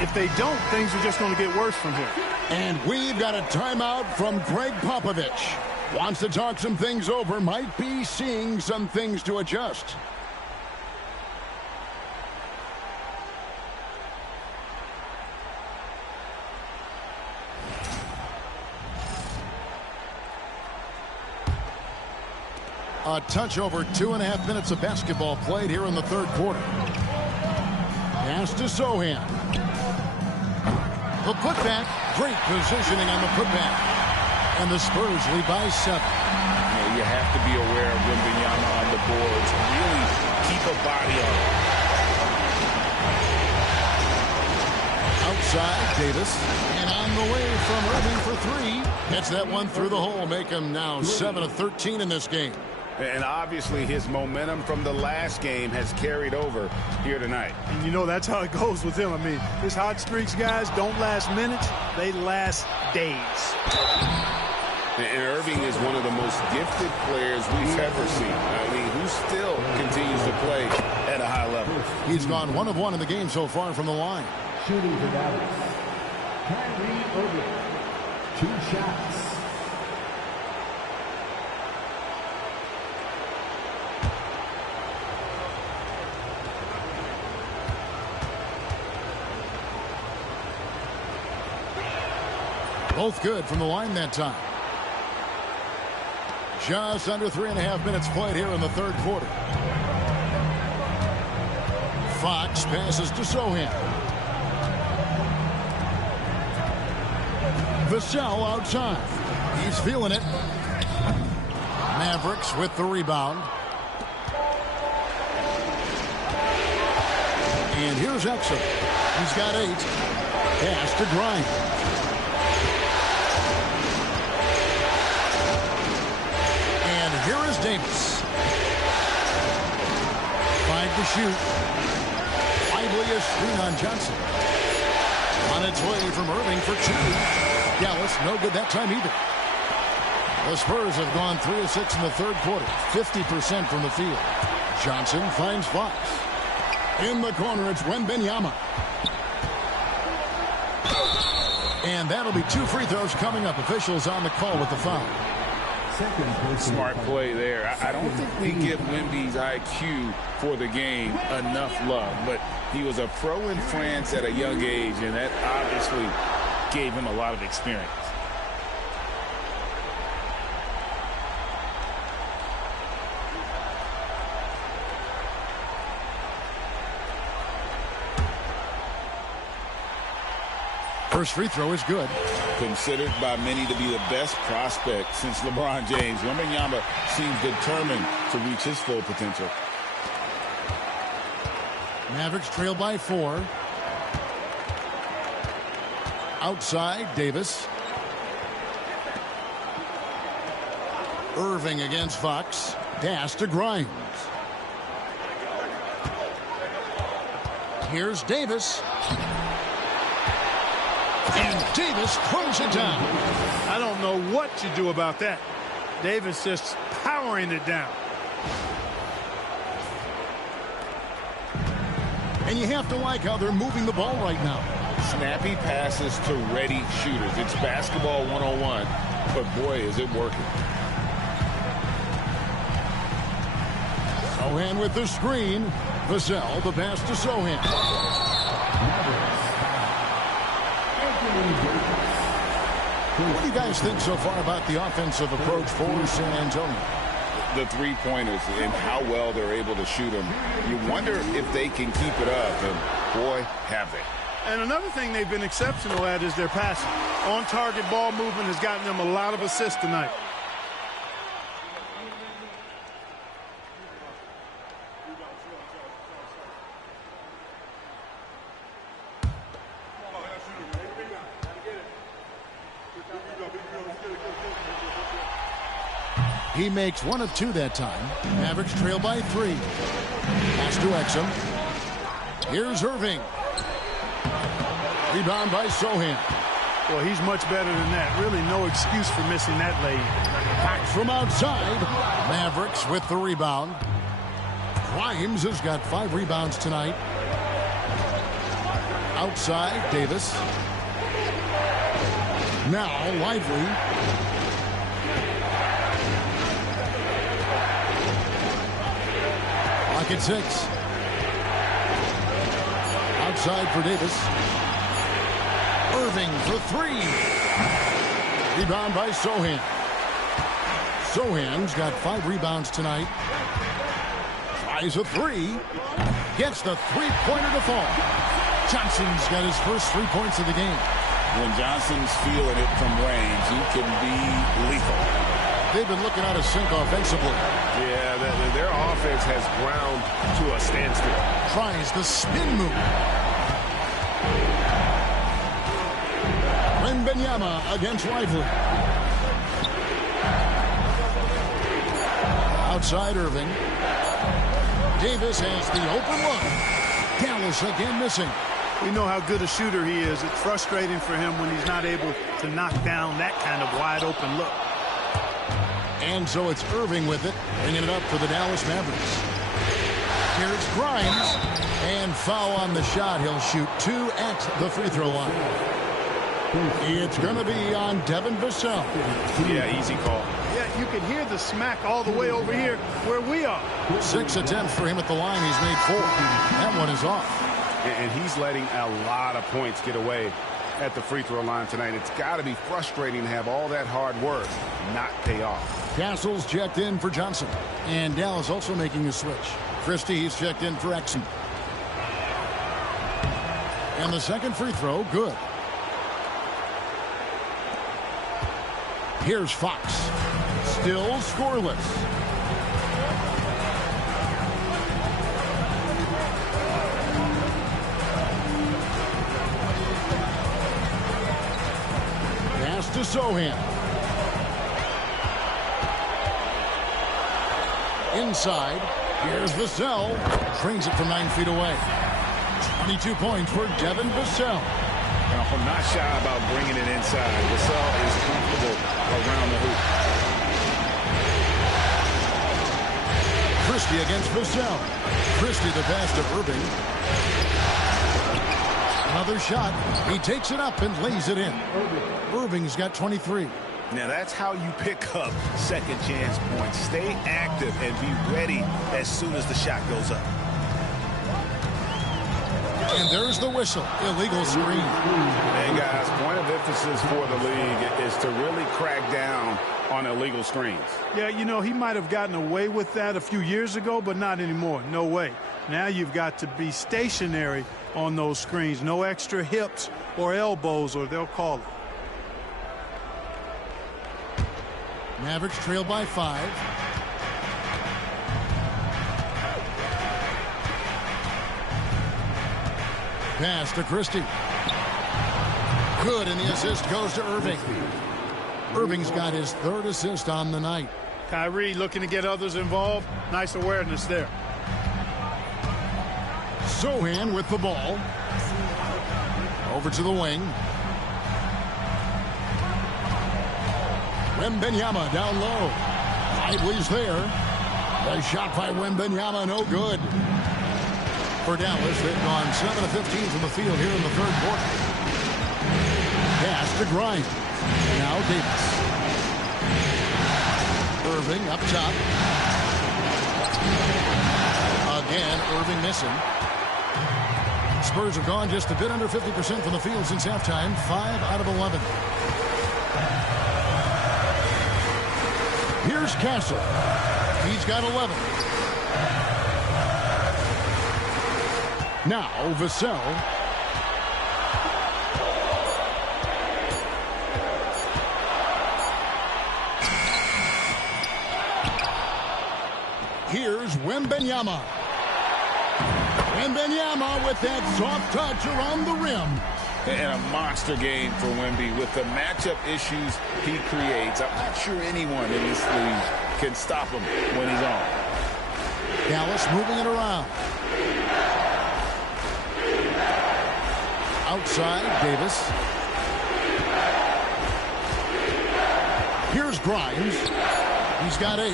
If they don't, things are just going to get worse from here. And we've got a timeout from Greg Popovich. Wants to talk some things over. Might be seeing some things to adjust. A touch over 2.5 minutes of basketball played here in the third quarter. Pass to Sohan. The putback. Great positioning on the putback. And the Spurs lead by 7. You have to be aware of Wembanyama on the boards. Really keep a body on it. Outside, Davis. And on the way from Irving for 3. Gets that one through the hole. Make him now 7 of 13 in this game. And obviously his momentum from the last game has carried over here tonight. And you know that's how it goes with him. I mean, his hot streaks, guys, don't last minutes. They last days. And Irving is one of the most gifted players we've ever seen. I mean, who still continues to play at a high level. He's gone 1 of 1 in the game so far from the line. Shooting for Dallas. Kyrie Irving. 2 shots. Both good from the line that time. Just under 3.5 minutes played here in the third quarter. Fox passes to Sohan. Vassell outside. He's feeling it. Mavericks with the rebound. And here's Exum. He's got 8. Pass to Grimes. Here is Davis. 5 to shoot. Lively a screen on Johnson. On its way from Irving for 2. Dallas no good that time either. The Spurs have gone 3 of 6 in the third quarter. 50% from the field. Johnson finds Fox. In the corner, it's Wembanyama. And that'll be 2 free throws coming up. Officials on the call with the foul. Smart play there. I don't think we give Wemby's IQ for the game enough love, but he was a pro in France at a young age, and that obviously gave him a lot of experience. First free throw is good. Considered by many to be the best prospect since LeBron James, Wembanyama seems determined to reach his full potential. Mavericks trail by 4. Outside, Davis. Irving against Fox. Pass to Grimes. Here's Davis. And Davis throws it down. I don't know what you do about that. Davis just powering it down. And you have to like how they're moving the ball right now. Snappy passes to ready shooters. It's basketball 101, but boy, is it working. Sohan with the screen. Vassell, the pass to Sohan. What do you guys think so far about the offensive approach for San Antonio? The three-pointers and how well they're able to shoot them. You wonder if they can keep it up, and boy, have they. And another thing they've been exceptional at is their passing. On-target ball movement has gotten them a lot of assists tonight. He makes 1 of 2 that time. Mavericks trail by 3. Pass to Exum. Here's Irving. Rebound by Sohan. Well, he's much better than that. Really no excuse for missing that lane. Back from outside. Mavericks with the rebound. Grimes has got 5 rebounds tonight. Outside, Davis. Now, Lively. Lock at 6. Outside for Davis. Irving for 3. Rebound by Sohan. Sohan's got 5 rebounds tonight. Tries a 3. Gets the three-pointer to fall. Johnson's got his first 3 points of the game. When Johnson's feeling it from range, he can be lethal. They've been looking out of sync offensively. Yeah, their offense has ground to a standstill. Tries the spin move. Wembanyama against Lively. Outside Irving. Davis has the open look. Dallas again missing. We know how good a shooter he is. It's frustrating for him when he's not able to knock down that kind of wide open look. And so it's Irving with it, bringing it up for the Dallas Mavericks. Here's Grimes. And foul on the shot. He'll shoot 2 at the free throw line. It's going to be on Devin Vassell. Yeah, easy call. Yeah, you can hear the smack all the way over here where we are. 6 attempts for him at the line. He's made 4. That one is off. And he's letting a lot of points get away at the free throw line tonight. It's got to be frustrating to have all that hard work not pay off. Castle's checked in for Johnson. And Dallas also making a switch. Christie's checked in for Exum. And the second free throw, good. Here's Fox. Still scoreless. Pass to Sohan. Inside. Here's Vassell. Trains it from 9 feet away. 22 points for Devin Vassell. I'm not shy about bringing it inside. Vassell is comfortable around the hoop. Christie against Vassell. Christie the pass to Irving. Another shot. He takes it up and lays it in. Irving's got 23. Now that's how you pick up second chance points. Stay active and be ready as soon as the shot goes up. And there's the whistle. Illegal screen. Hey, guys, point of emphasis for the league is to really crack down on illegal screens. Yeah, you know, he might have gotten away with that a few years ago, but not anymore. No way. Now you've got to be stationary on those screens. No extra hips or elbows, or they'll call it. Mavericks trail by 5. Pass to Christie. Good, and the assist goes to Irving. Irving's got his 3rd assist on the night. Kyrie looking to get others involved. Nice awareness there. Sohan with the ball. Over to the wing. Wembanyama down low. Lively's there. The shot by Wembanyama, no good. For Dallas, they've gone 7 of 15 from the field here in the 3rd quarter. Pass to Grimes. Now Davis. Irving up top. Again, Irving missing. Spurs have gone just a bit under 50% from the field since halftime. 5 out of 11. Here's Castle. He's got 11. Now Vassell. Here's Wembanyama. Wembanyama with that soft touch around the rim. And a monster game for Wemby with the matchup issues he creates. I'm not sure anyone in this league can stop him when he's on. Dallas moving it around. Outside, Davis. Here's Grimes. He's got 8.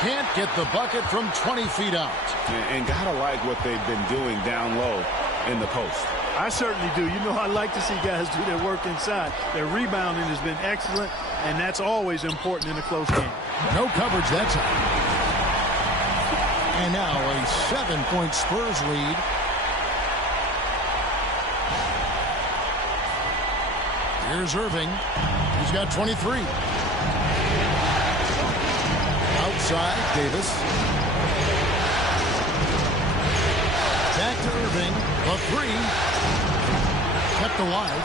Can't get the bucket from 20 feet out. And gotta like what they've been doing down low in the post. I certainly do. You know, I like to see guys do their work inside. Their rebounding has been excellent, and that's always important in a close game. No coverage that time. And now a 7-point Spurs lead. Here's Irving. He's got 23. Outside, Davis. Back to Irving. A 3. Kept alive.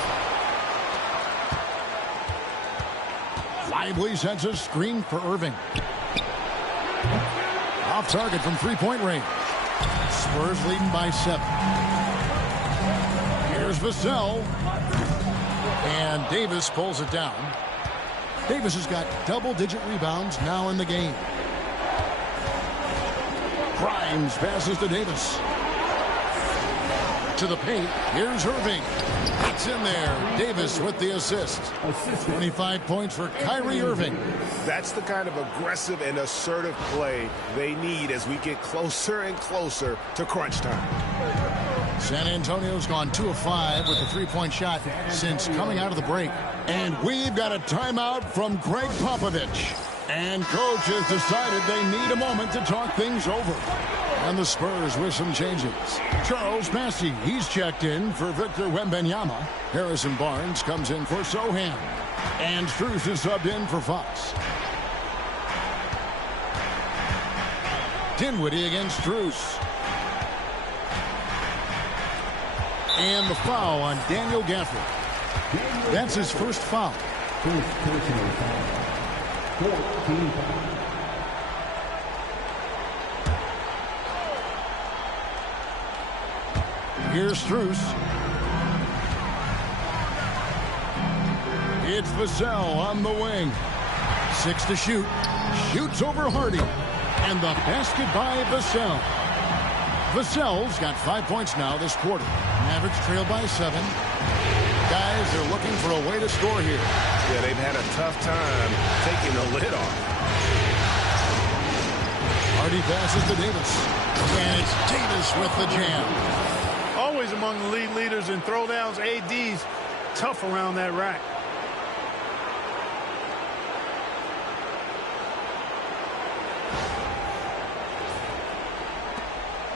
Lively sends a screen for Irving. Off target from 3-point range. Spurs leading by 7. Here's Vassell. And Davis pulls it down. Davis has got double-digit rebounds now in the game. Grimes passes to Davis. To the paint. Here's Irving. It's in there. Davis with the assist. 25 points for Kyrie Irving. That's the kind of aggressive and assertive play they need as we get closer and closer to crunch time. San Antonio's gone 2 of 5 with the 3-point shot since coming out of the break. And we've got a timeout from Greg Popovich. And coach has decided they need a moment to talk things over. And the Spurs with some changes. Charles Massey, he's checked in for Victor Wembanyama. Harrison Barnes comes in for Sohan. And Strus is subbed in for Fox. Dinwiddie against Strus. And the foul on Daniel Gafford. That's his first foul. First personal foul. 14 foul. Here's Strus. It's Vassell on the wing. 6 to shoot. Shoots over Hardy. And the basket by Vassell. Vassell's got 5 points now this quarter. Mavericks trail by 7. Guys are looking for a way to score here. Yeah, they've had a tough time taking the lid off. Hardy passes to Davis. And it's Davis with the jam. Always among the league leaders in throwdowns. AD's tough around that rack.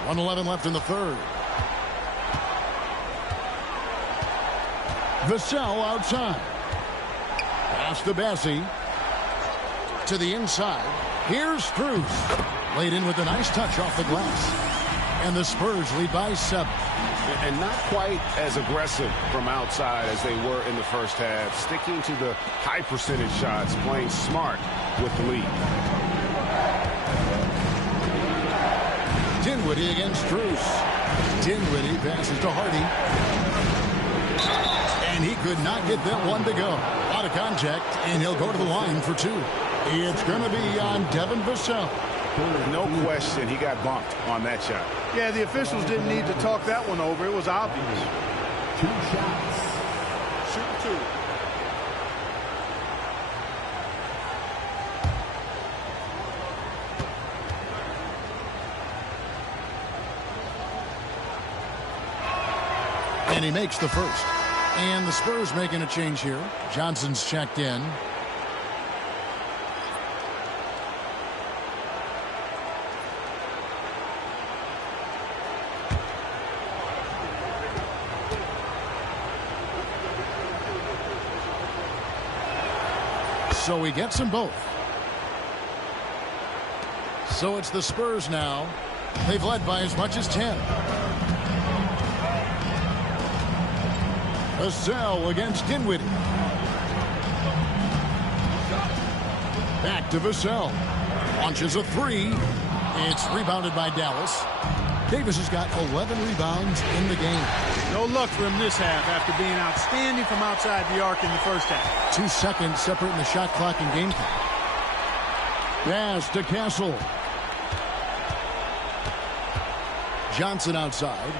.111 left in the third. Vassell outside. Pass to Bassie. To the inside. Here's Strus. Laid in with a nice touch off the glass. And the Spurs lead by 7. And not quite as aggressive from outside as they were in the first half. Sticking to the high percentage shots. Playing smart with the lead. Dinwiddie against Strus. Dinwiddie passes to Hardy. And he could not get that one to go. Out of contact, and he'll go to the line for two. It's going to be on Devin Vassell. No question he got bumped on that shot. Yeah, the officials didn't need to talk that one over. It was obvious. 2 shots. Shoot two. And he makes the first. And the Spurs making a change here. Johnson's checked in. So he gets them both. So it's the Spurs now. They've led by as much as 10. Vassell against Dinwiddie. Back to Vassell. Launches a three. It's rebounded by Dallas. Davis has got 11 rebounds in the game. No luck for him this half after being outstanding from outside the arc in the first half. 2 seconds separating the shot clock and game clock. Pass to Castle. Johnson outside.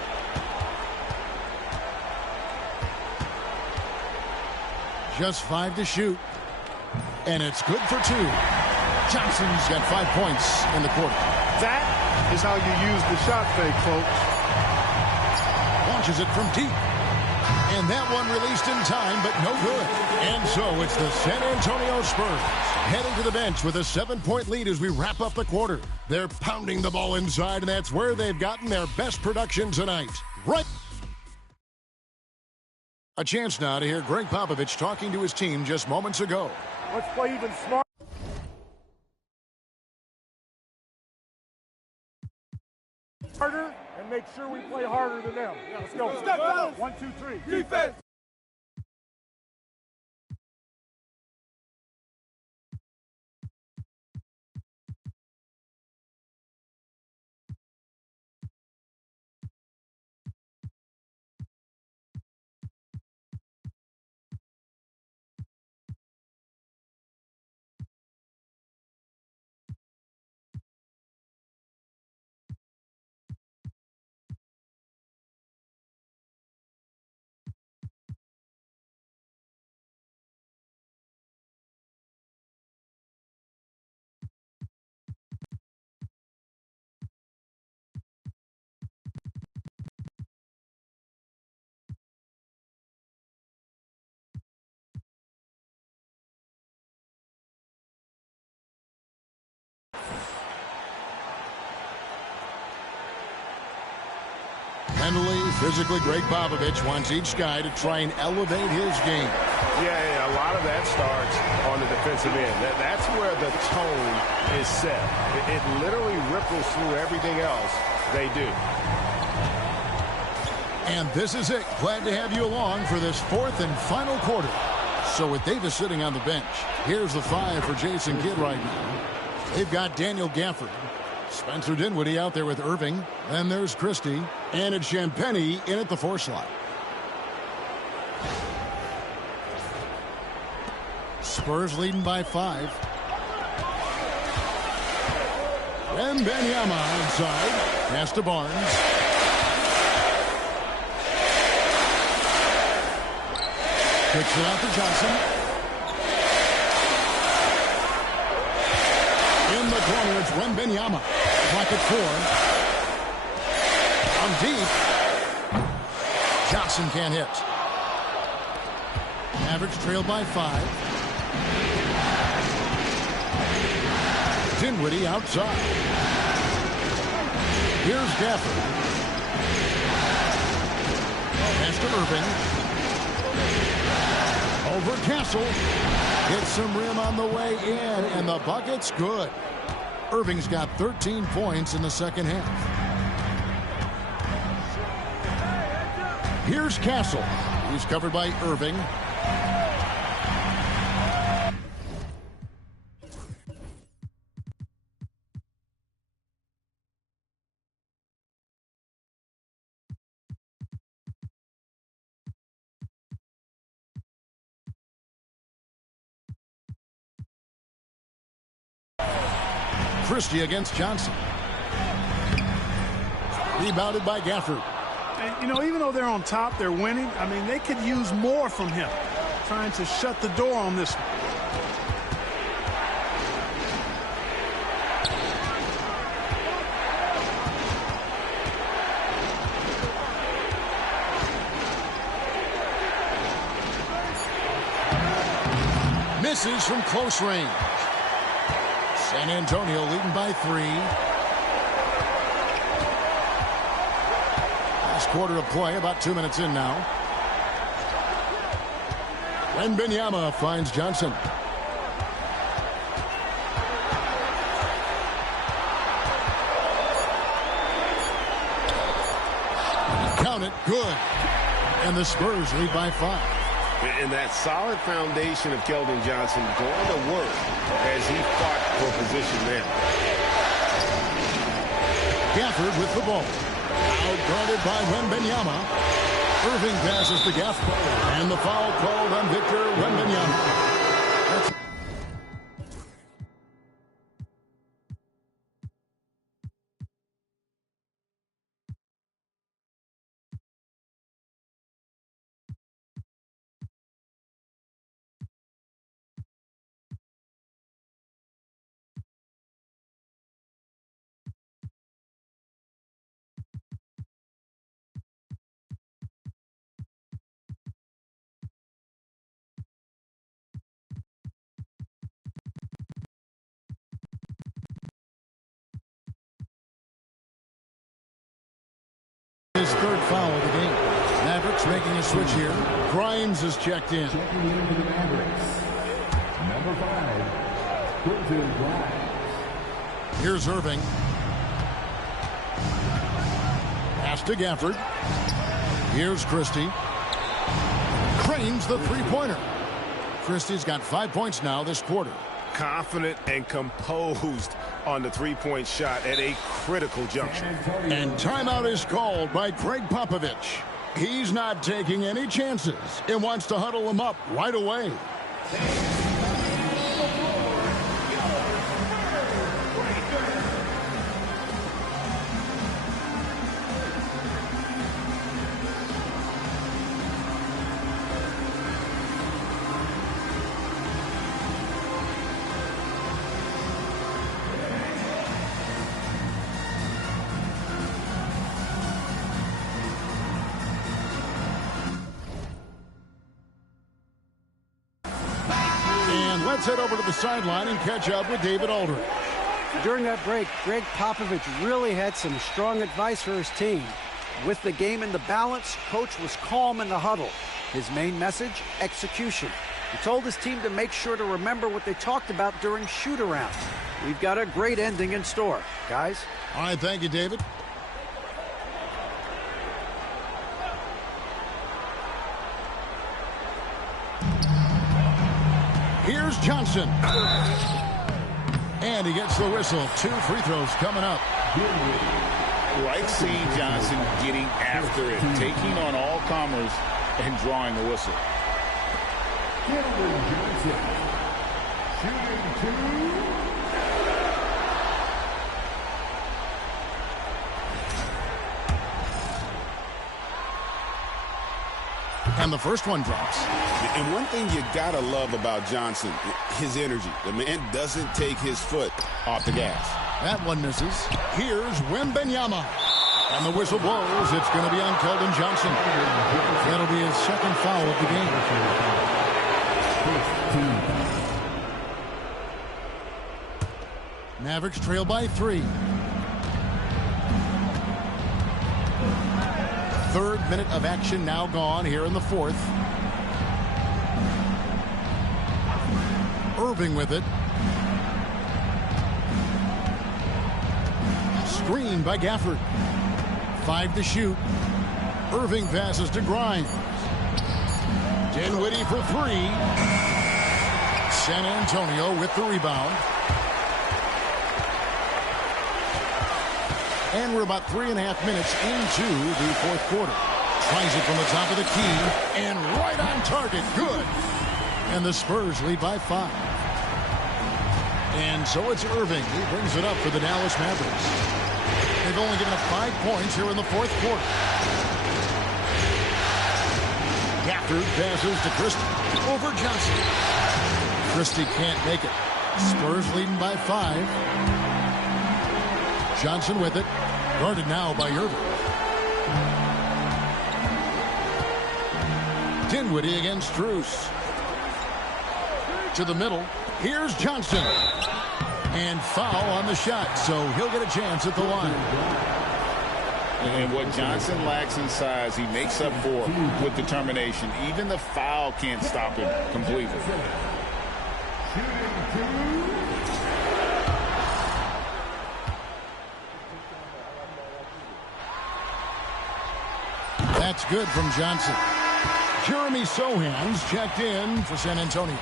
Just 5 to shoot. And it's good for 2. Johnson's got 5 points in the quarter. That is how you use the shot fake, folks. Launches it from deep. And that one released in time, but no good. And so it's the San Antonio Spurs heading to the bench with a 7-point lead as we wrap up the quarter. They're pounding the ball inside, and that's where they've gotten their best production tonight. Right. A chance now to hear Greg Popovich talking to his team just moments ago. Let's play even smarter. Harder and make sure we play harder than them. Yeah, let's go. Step down. 1, 2, 3. Defense. Mentally, physically, Greg Popovich wants each guy to try and elevate his game. Yeah, a lot of that starts on the defensive end. That's where the tone is set. It literally ripples through everything else they do. And this is it. Glad to have you along for this 4th and final quarter. So with Davis sitting on the bench, here's the 5 for Jason Kidd right now. They've got Daniel Gafford. Spencer Dinwiddie out there with Irving. Then there's Christie. And it's Champagnie in at the 4 slot. Spurs leading by 5. Wembanyama outside. Pass to Barnes. Kicks it out to Johnson. In the corner, it's Wembanyama. Clock at 4. On deep. Johnson can't hit. Mavericks trailed by 5. Dinwiddie outside. Here's Gafford. Pass to Irving. Over Castle. Hits some rim on the way in, and the bucket's good. Irving's got 13 points in the second half. Here's Castle. He's covered by Irving. Christie against Johnson. Rebounded by Gafford. And, you know, even though they're on top, they're winning. I mean, they could use more from him. Trying to shut the door on this one. Misses from close range. San Antonio leading by 3. Last quarter of play, about 2 minutes in now. Wembanyama finds Johnson. Count it, good. And the Spurs lead by 5. And that solid foundation of Keldon Johnson going to work as he fought for position there. Gafford with the ball. Outguarded by Wembanyama. Irving passes to Gafford. And the foul called on Victor Wembanyama. His third foul of the game. Mavericks making a switch here. Grimes is checked in. Checking in for the Mavericks. Number 5, Quentin Grimes. Here's Irving. Pass to Gafford. Here's Christie. Cranes the three-pointer. Christie's got 5 points now this quarter. Confident and composed on the three-point shot at a critical juncture. And timeout is called by Greg Popovich. He's not taking any chances. He wants to huddle them up right away. Let's head over to the sideline and catch up with David Aldridge. During that break, Greg Popovich really had some strong advice for his team. With the game in the balance, coach was calm in the huddle. His main message, execution. He told his team to make sure to remember what they talked about during shoot-arounds. We've got a great ending in store, guys. All right, thank you, David. Here's Johnson. And he gets the whistle. 2 free throws coming up. Like seeing Johnson getting after it, taking on all comers and drawing the whistle. Johnson. Shooting 2. And the first one drops. And one thing you gotta love about Johnson, his energy. The man doesn't take his foot off the gas. That one misses. Here's Wembanyama. And the whistle blows. It's going to be on Keldon Johnson. That'll be his second foul of the game. Mavericks trail by 3. Third minute of action now gone here in the fourth. Irving with it. Screen by Gafford. 5 to shoot. Irving passes to Grimes. Dinwiddie for 3. San Antonio with the rebound. And we're about 3.5 minutes into the fourth quarter. Tries it from the top of the key. And right on target. Good. And the Spurs lead by 5. And so it's Irving. He brings it up for the Dallas Mavericks. They've only given up 5 points here in the fourth quarter. Gafford passes to Christie. Over Johnson. Christie can't make it. Spurs leading by 5. Johnson with it. Guarded now by Irving. Dinwiddie against Strus. To the middle. Here's Johnson. And foul on the shot, so he'll get a chance at the line. And what Johnson lacks in size, he makes up for with determination. Even the foul can't stop him completely. That's good from Johnson. Jeremy Sohan's checked in for San Antonio.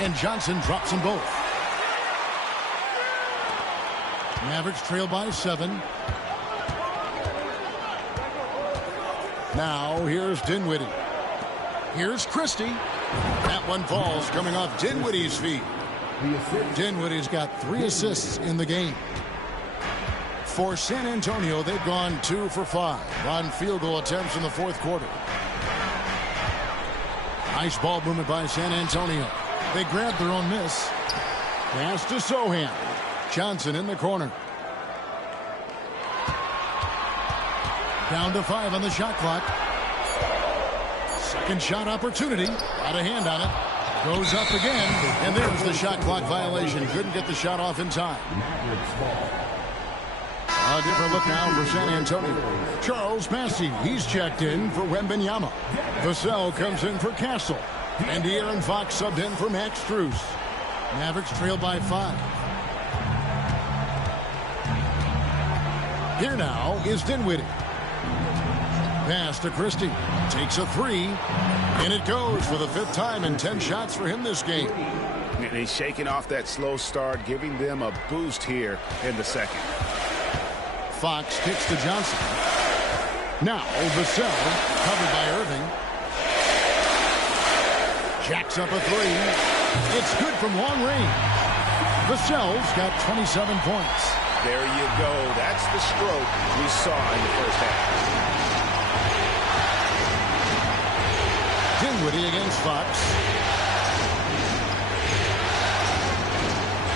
And Johnson drops them both. Mavericks trail by 7. Now here's Dinwiddie. Here's Christie. That one falls coming off Dinwiddie's feet. Dinwiddie's got 3 assists in the game. For San Antonio, they've gone 2 for 5 on field goal attempts in the fourth quarter. Nice ball movement by San Antonio. They grabbed their own miss. Pass to Sohan. Johnson in the corner. Down to 5 on the shot clock. Second shot opportunity. Got a hand on it. Goes up again. And there's the shot clock violation. Couldn't get the shot off in time. A different look now for San Antonio. Charles Massey, he's checked in for Wembanyama. Vassell comes in for Castle. And De'Aaron Fox subbed in for Max Strus. Mavericks trail by 5. Here now is Dinwiddie. Pass to Christie. Takes a 3. And it goes for the 5th time in 10 shots for him this game. And he's shaking off that slow start, giving them a boost here in the second. Fox kicks to Johnson. Now Vassell, covered by Irving. Jacks up a 3. It's good from long range. Vassell's got 27 points. There you go. That's the stroke we saw in the first half. Dinwiddie against Fox.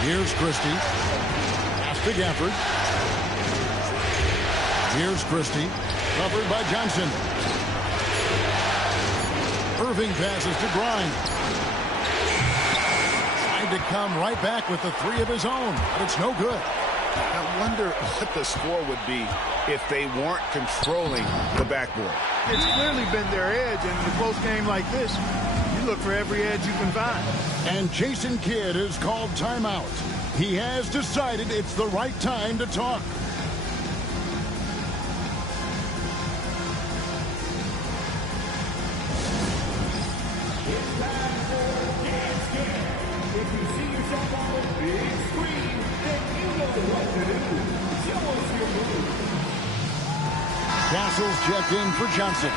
Here's Christie. Pass to Gafford. Here's Christie. Covered by Johnson. Irving passes to Grimes. Tried to come right back with the 3 of his own, but it's no good. I wonder what the score would be if they weren't controlling the backboard. It's clearly been their edge, and in a close game like this, you look for every edge you can find. And Jason Kidd has called timeout. He has decided it's the right time to talk. Castle's checked in for Johnson.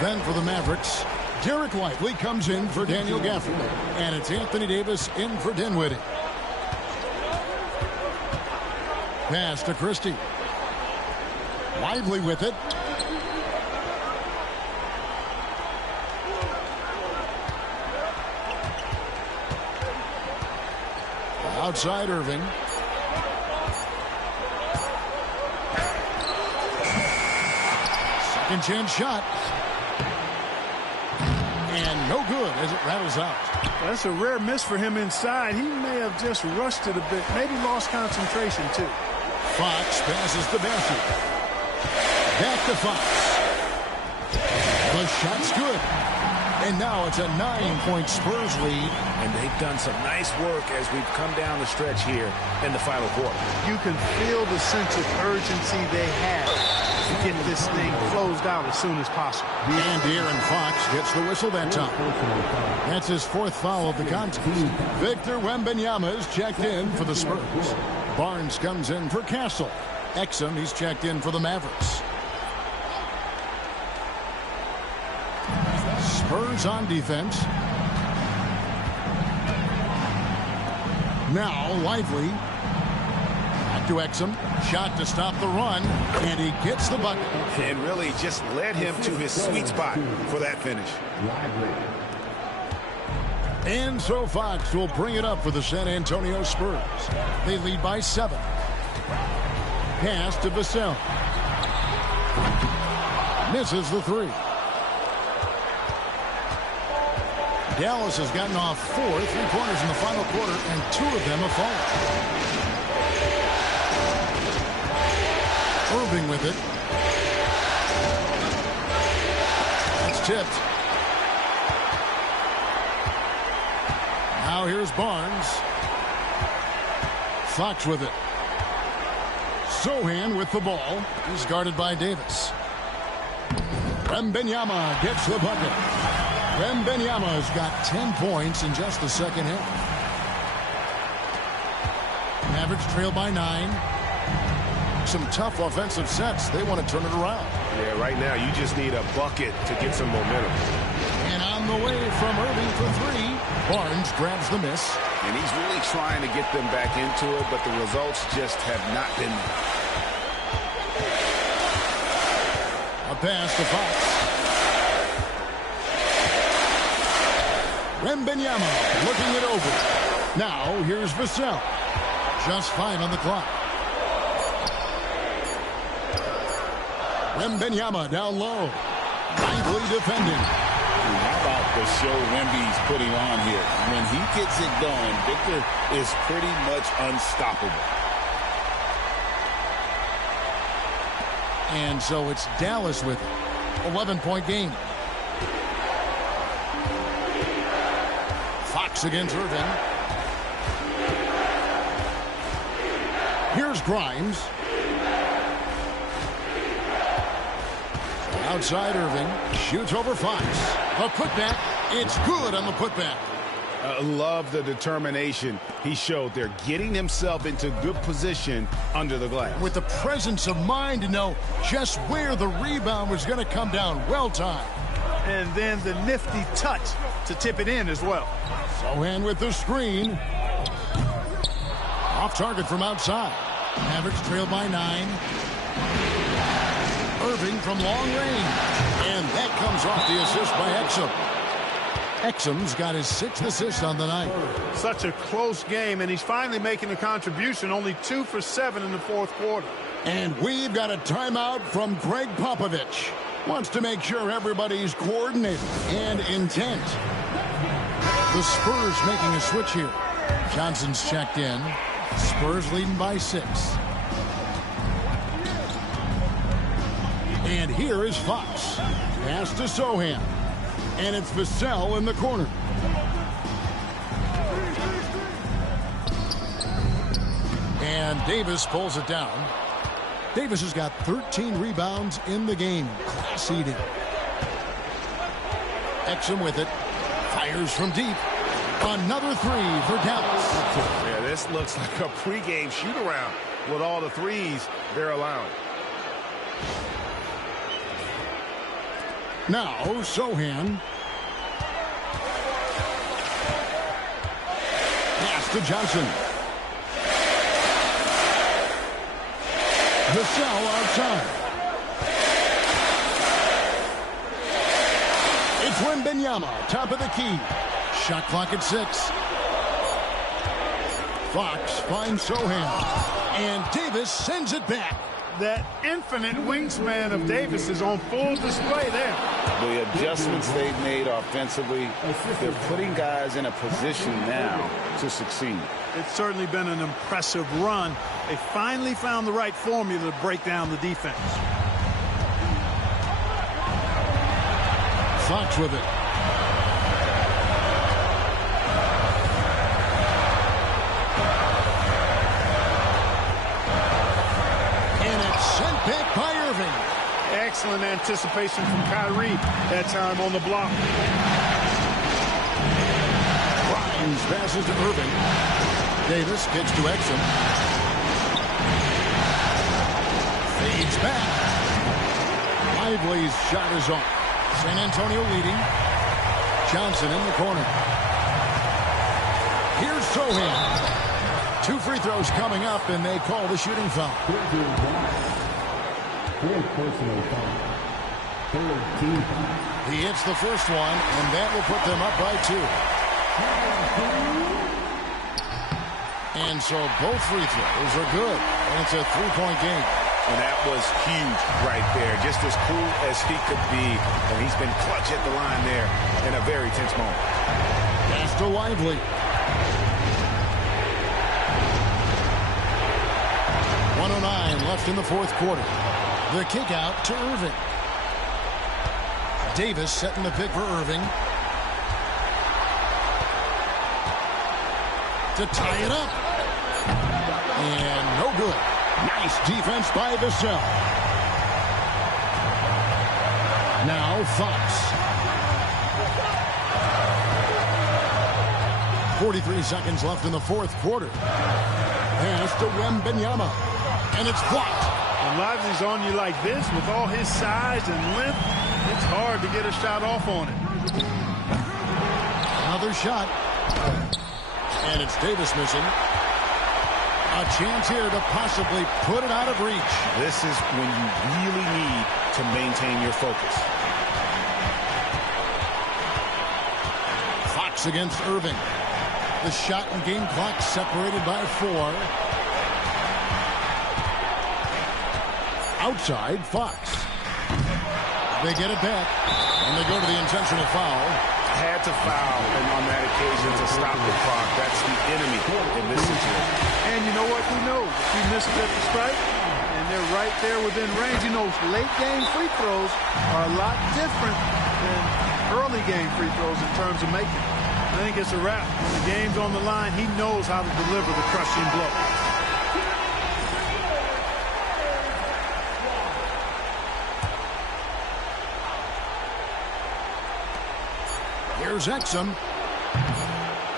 Then for the Mavericks, Derek Lively comes in for Daniel Gafford. And it's Anthony Davis in for Dinwiddie. Pass to Christie. Lively with it. Outside Irving. Second chance shot. And no good as it rattles out. That's a rare miss for him inside. He may have just rushed it a bit. Maybe lost concentration too. Fox passes to Bassett. Back to Fox. The shot's good. And now it's a 9-point Spurs lead. And they've done some nice work as we've come down the stretch here in the final quarter. You can feel the sense of urgency they have to get this thing closed out as soon as possible. And De'Aaron Fox gets the whistle that time. That's his 4th foul of the contest. Victor Wembanyama is checked in for the Spurs. Barnes comes in for Castle. Exum, he's checked in for the Mavericks. Spurs on defense. Now Lively. Back to Exum. Shot to stop the run. And he gets the bucket. And really just led him to his sweet spot for that finish. And so Fox will bring it up for the San Antonio Spurs. They lead by 7. Pass to Vassell. Misses the 3. Dallas has gotten off 4 3-pointers in the final quarter, and 2 of them have fallen. Irving with it. It's tipped. Now here's Barnes. Fox with it. Sohan with the ball. He's guarded by Davis. Wembanyama gets the bucket. Wembanyama's got 10 points in just the second half. Mavericks trail by 9. Some tough offensive sets. They want to turn it around. Yeah, right now you just need a bucket to get some momentum. And on the way from Irving for 3. Barnes grabs the miss. And he's really trying to get them back into it, but the results just have not been there. A pass to Fox. Wembanyama looking it over. Now here's Vassell. Just 5 on the clock. Wembanyama down low. Lively defending. How about the show Wemby's putting on here? When he gets it going, Victor is pretty much unstoppable. And so it's Dallas with it. 11-point game. Fox against Irving. Here's Grimes. Outside Irving. Shoots over Fox. A putback. It's good on the putback. Love the determination he showed there, getting himself into good position under the glass. With the presence of mind to know just where the rebound was going to come down. Well timed. And then the nifty touch to tip it in as well. Sohan with the screen. Off target from outside. Mavericks trail by 9. Irving from long range. And that comes off the assist by Exum. Exum's got his 6th assist on the night. Such a close game, and he's finally making a contribution. Only 2 for 7 in the 4th quarter. And we've got a timeout from Greg Popovich. Wants to make sure everybody's coordinated and intent. The Spurs making a switch here. Johnson's checked in. Spurs leading by 6. And here is Fox. Pass to Sohan. And it's Vassell in the corner. And Davis pulls it down. Davis has got 13 rebounds in the game. Class eating. Exum with it. Fires from deep. Another 3 for Dallas. Yeah, this looks like a pregame shoot-around with all the threes they're allowing. Now, Sohan. Pass to Johnson. Vassell outside. It's Wembanyama, top of the key. Shot clock at 6. Fox finds Sohan. And Davis sends it back. That infinite wingspan of Davis is on full display there. The adjustments they've made offensively, they're putting guys in a position now to succeed. It's certainly been an impressive run. They finally found the right formula to break down the defense. Fox with it. Sent back by Irving. Excellent anticipation from Kyrie that time on the block. Grimes passes to Irving. Davis gets to Exum. Fades back. Lively's shot is off. San Antonio leading. Johnson in the corner. Here's Sohan. 2 free throws coming up, and they call the shooting foul. He hits the first one, and that will put them up by 2. And so both free throws are good, and it's a 3-point game. And that was huge right there. Just as cool as he could be. And he's been clutch at the line there in a very tense moment. Pass to Lively. 1:09 left in the fourth quarter. The kick out to Irving. Davis setting the pick for Irving. To tie it up. And no good. Nice defense by Vassell. Now Fox. 43 seconds left in the fourth quarter. Pass to Wembanyama. And it's blocked. When Lively's on you like this, with all his size and length, it's hard to get a shot off on it. Another shot. And it's Davis missing. A chance here to possibly put it out of reach. This is when you really need to maintain your focus. Fox against Irving. The shot and game clock separated by 4. Outside, Fox. They get it back, and they go to the intentional foul. Had to foul on that occasion to stop the clock. That's the enemy in this situation. And you know what? He knows. If he misses at the strike, and they're right there within range. He knows late game free throws are a lot different than early game free throws in terms of making. I think it's a wrap. When the game's on the line, he knows how to deliver the crushing blow. Here's Exum.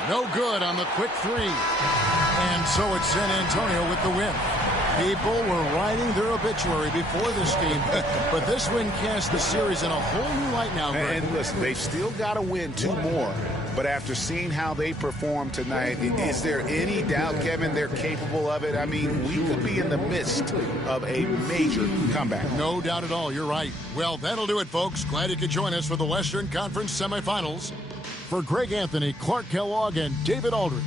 No good on the quick 3. And so it's San Antonio with the win. People were writing their obituary before this game, but this win cast the series in a whole new light now, Greg. And listen, they've still got to win 2 more. But after seeing how they performed tonight, is there any doubt, Kevin, they're capable of it? I mean, we could be in the midst of a major comeback. No doubt at all. You're right. Well, that'll do it, folks. Glad you could join us for the Western Conference semifinals. For Greg Anthony, Clark Kellogg, and David Aldridge,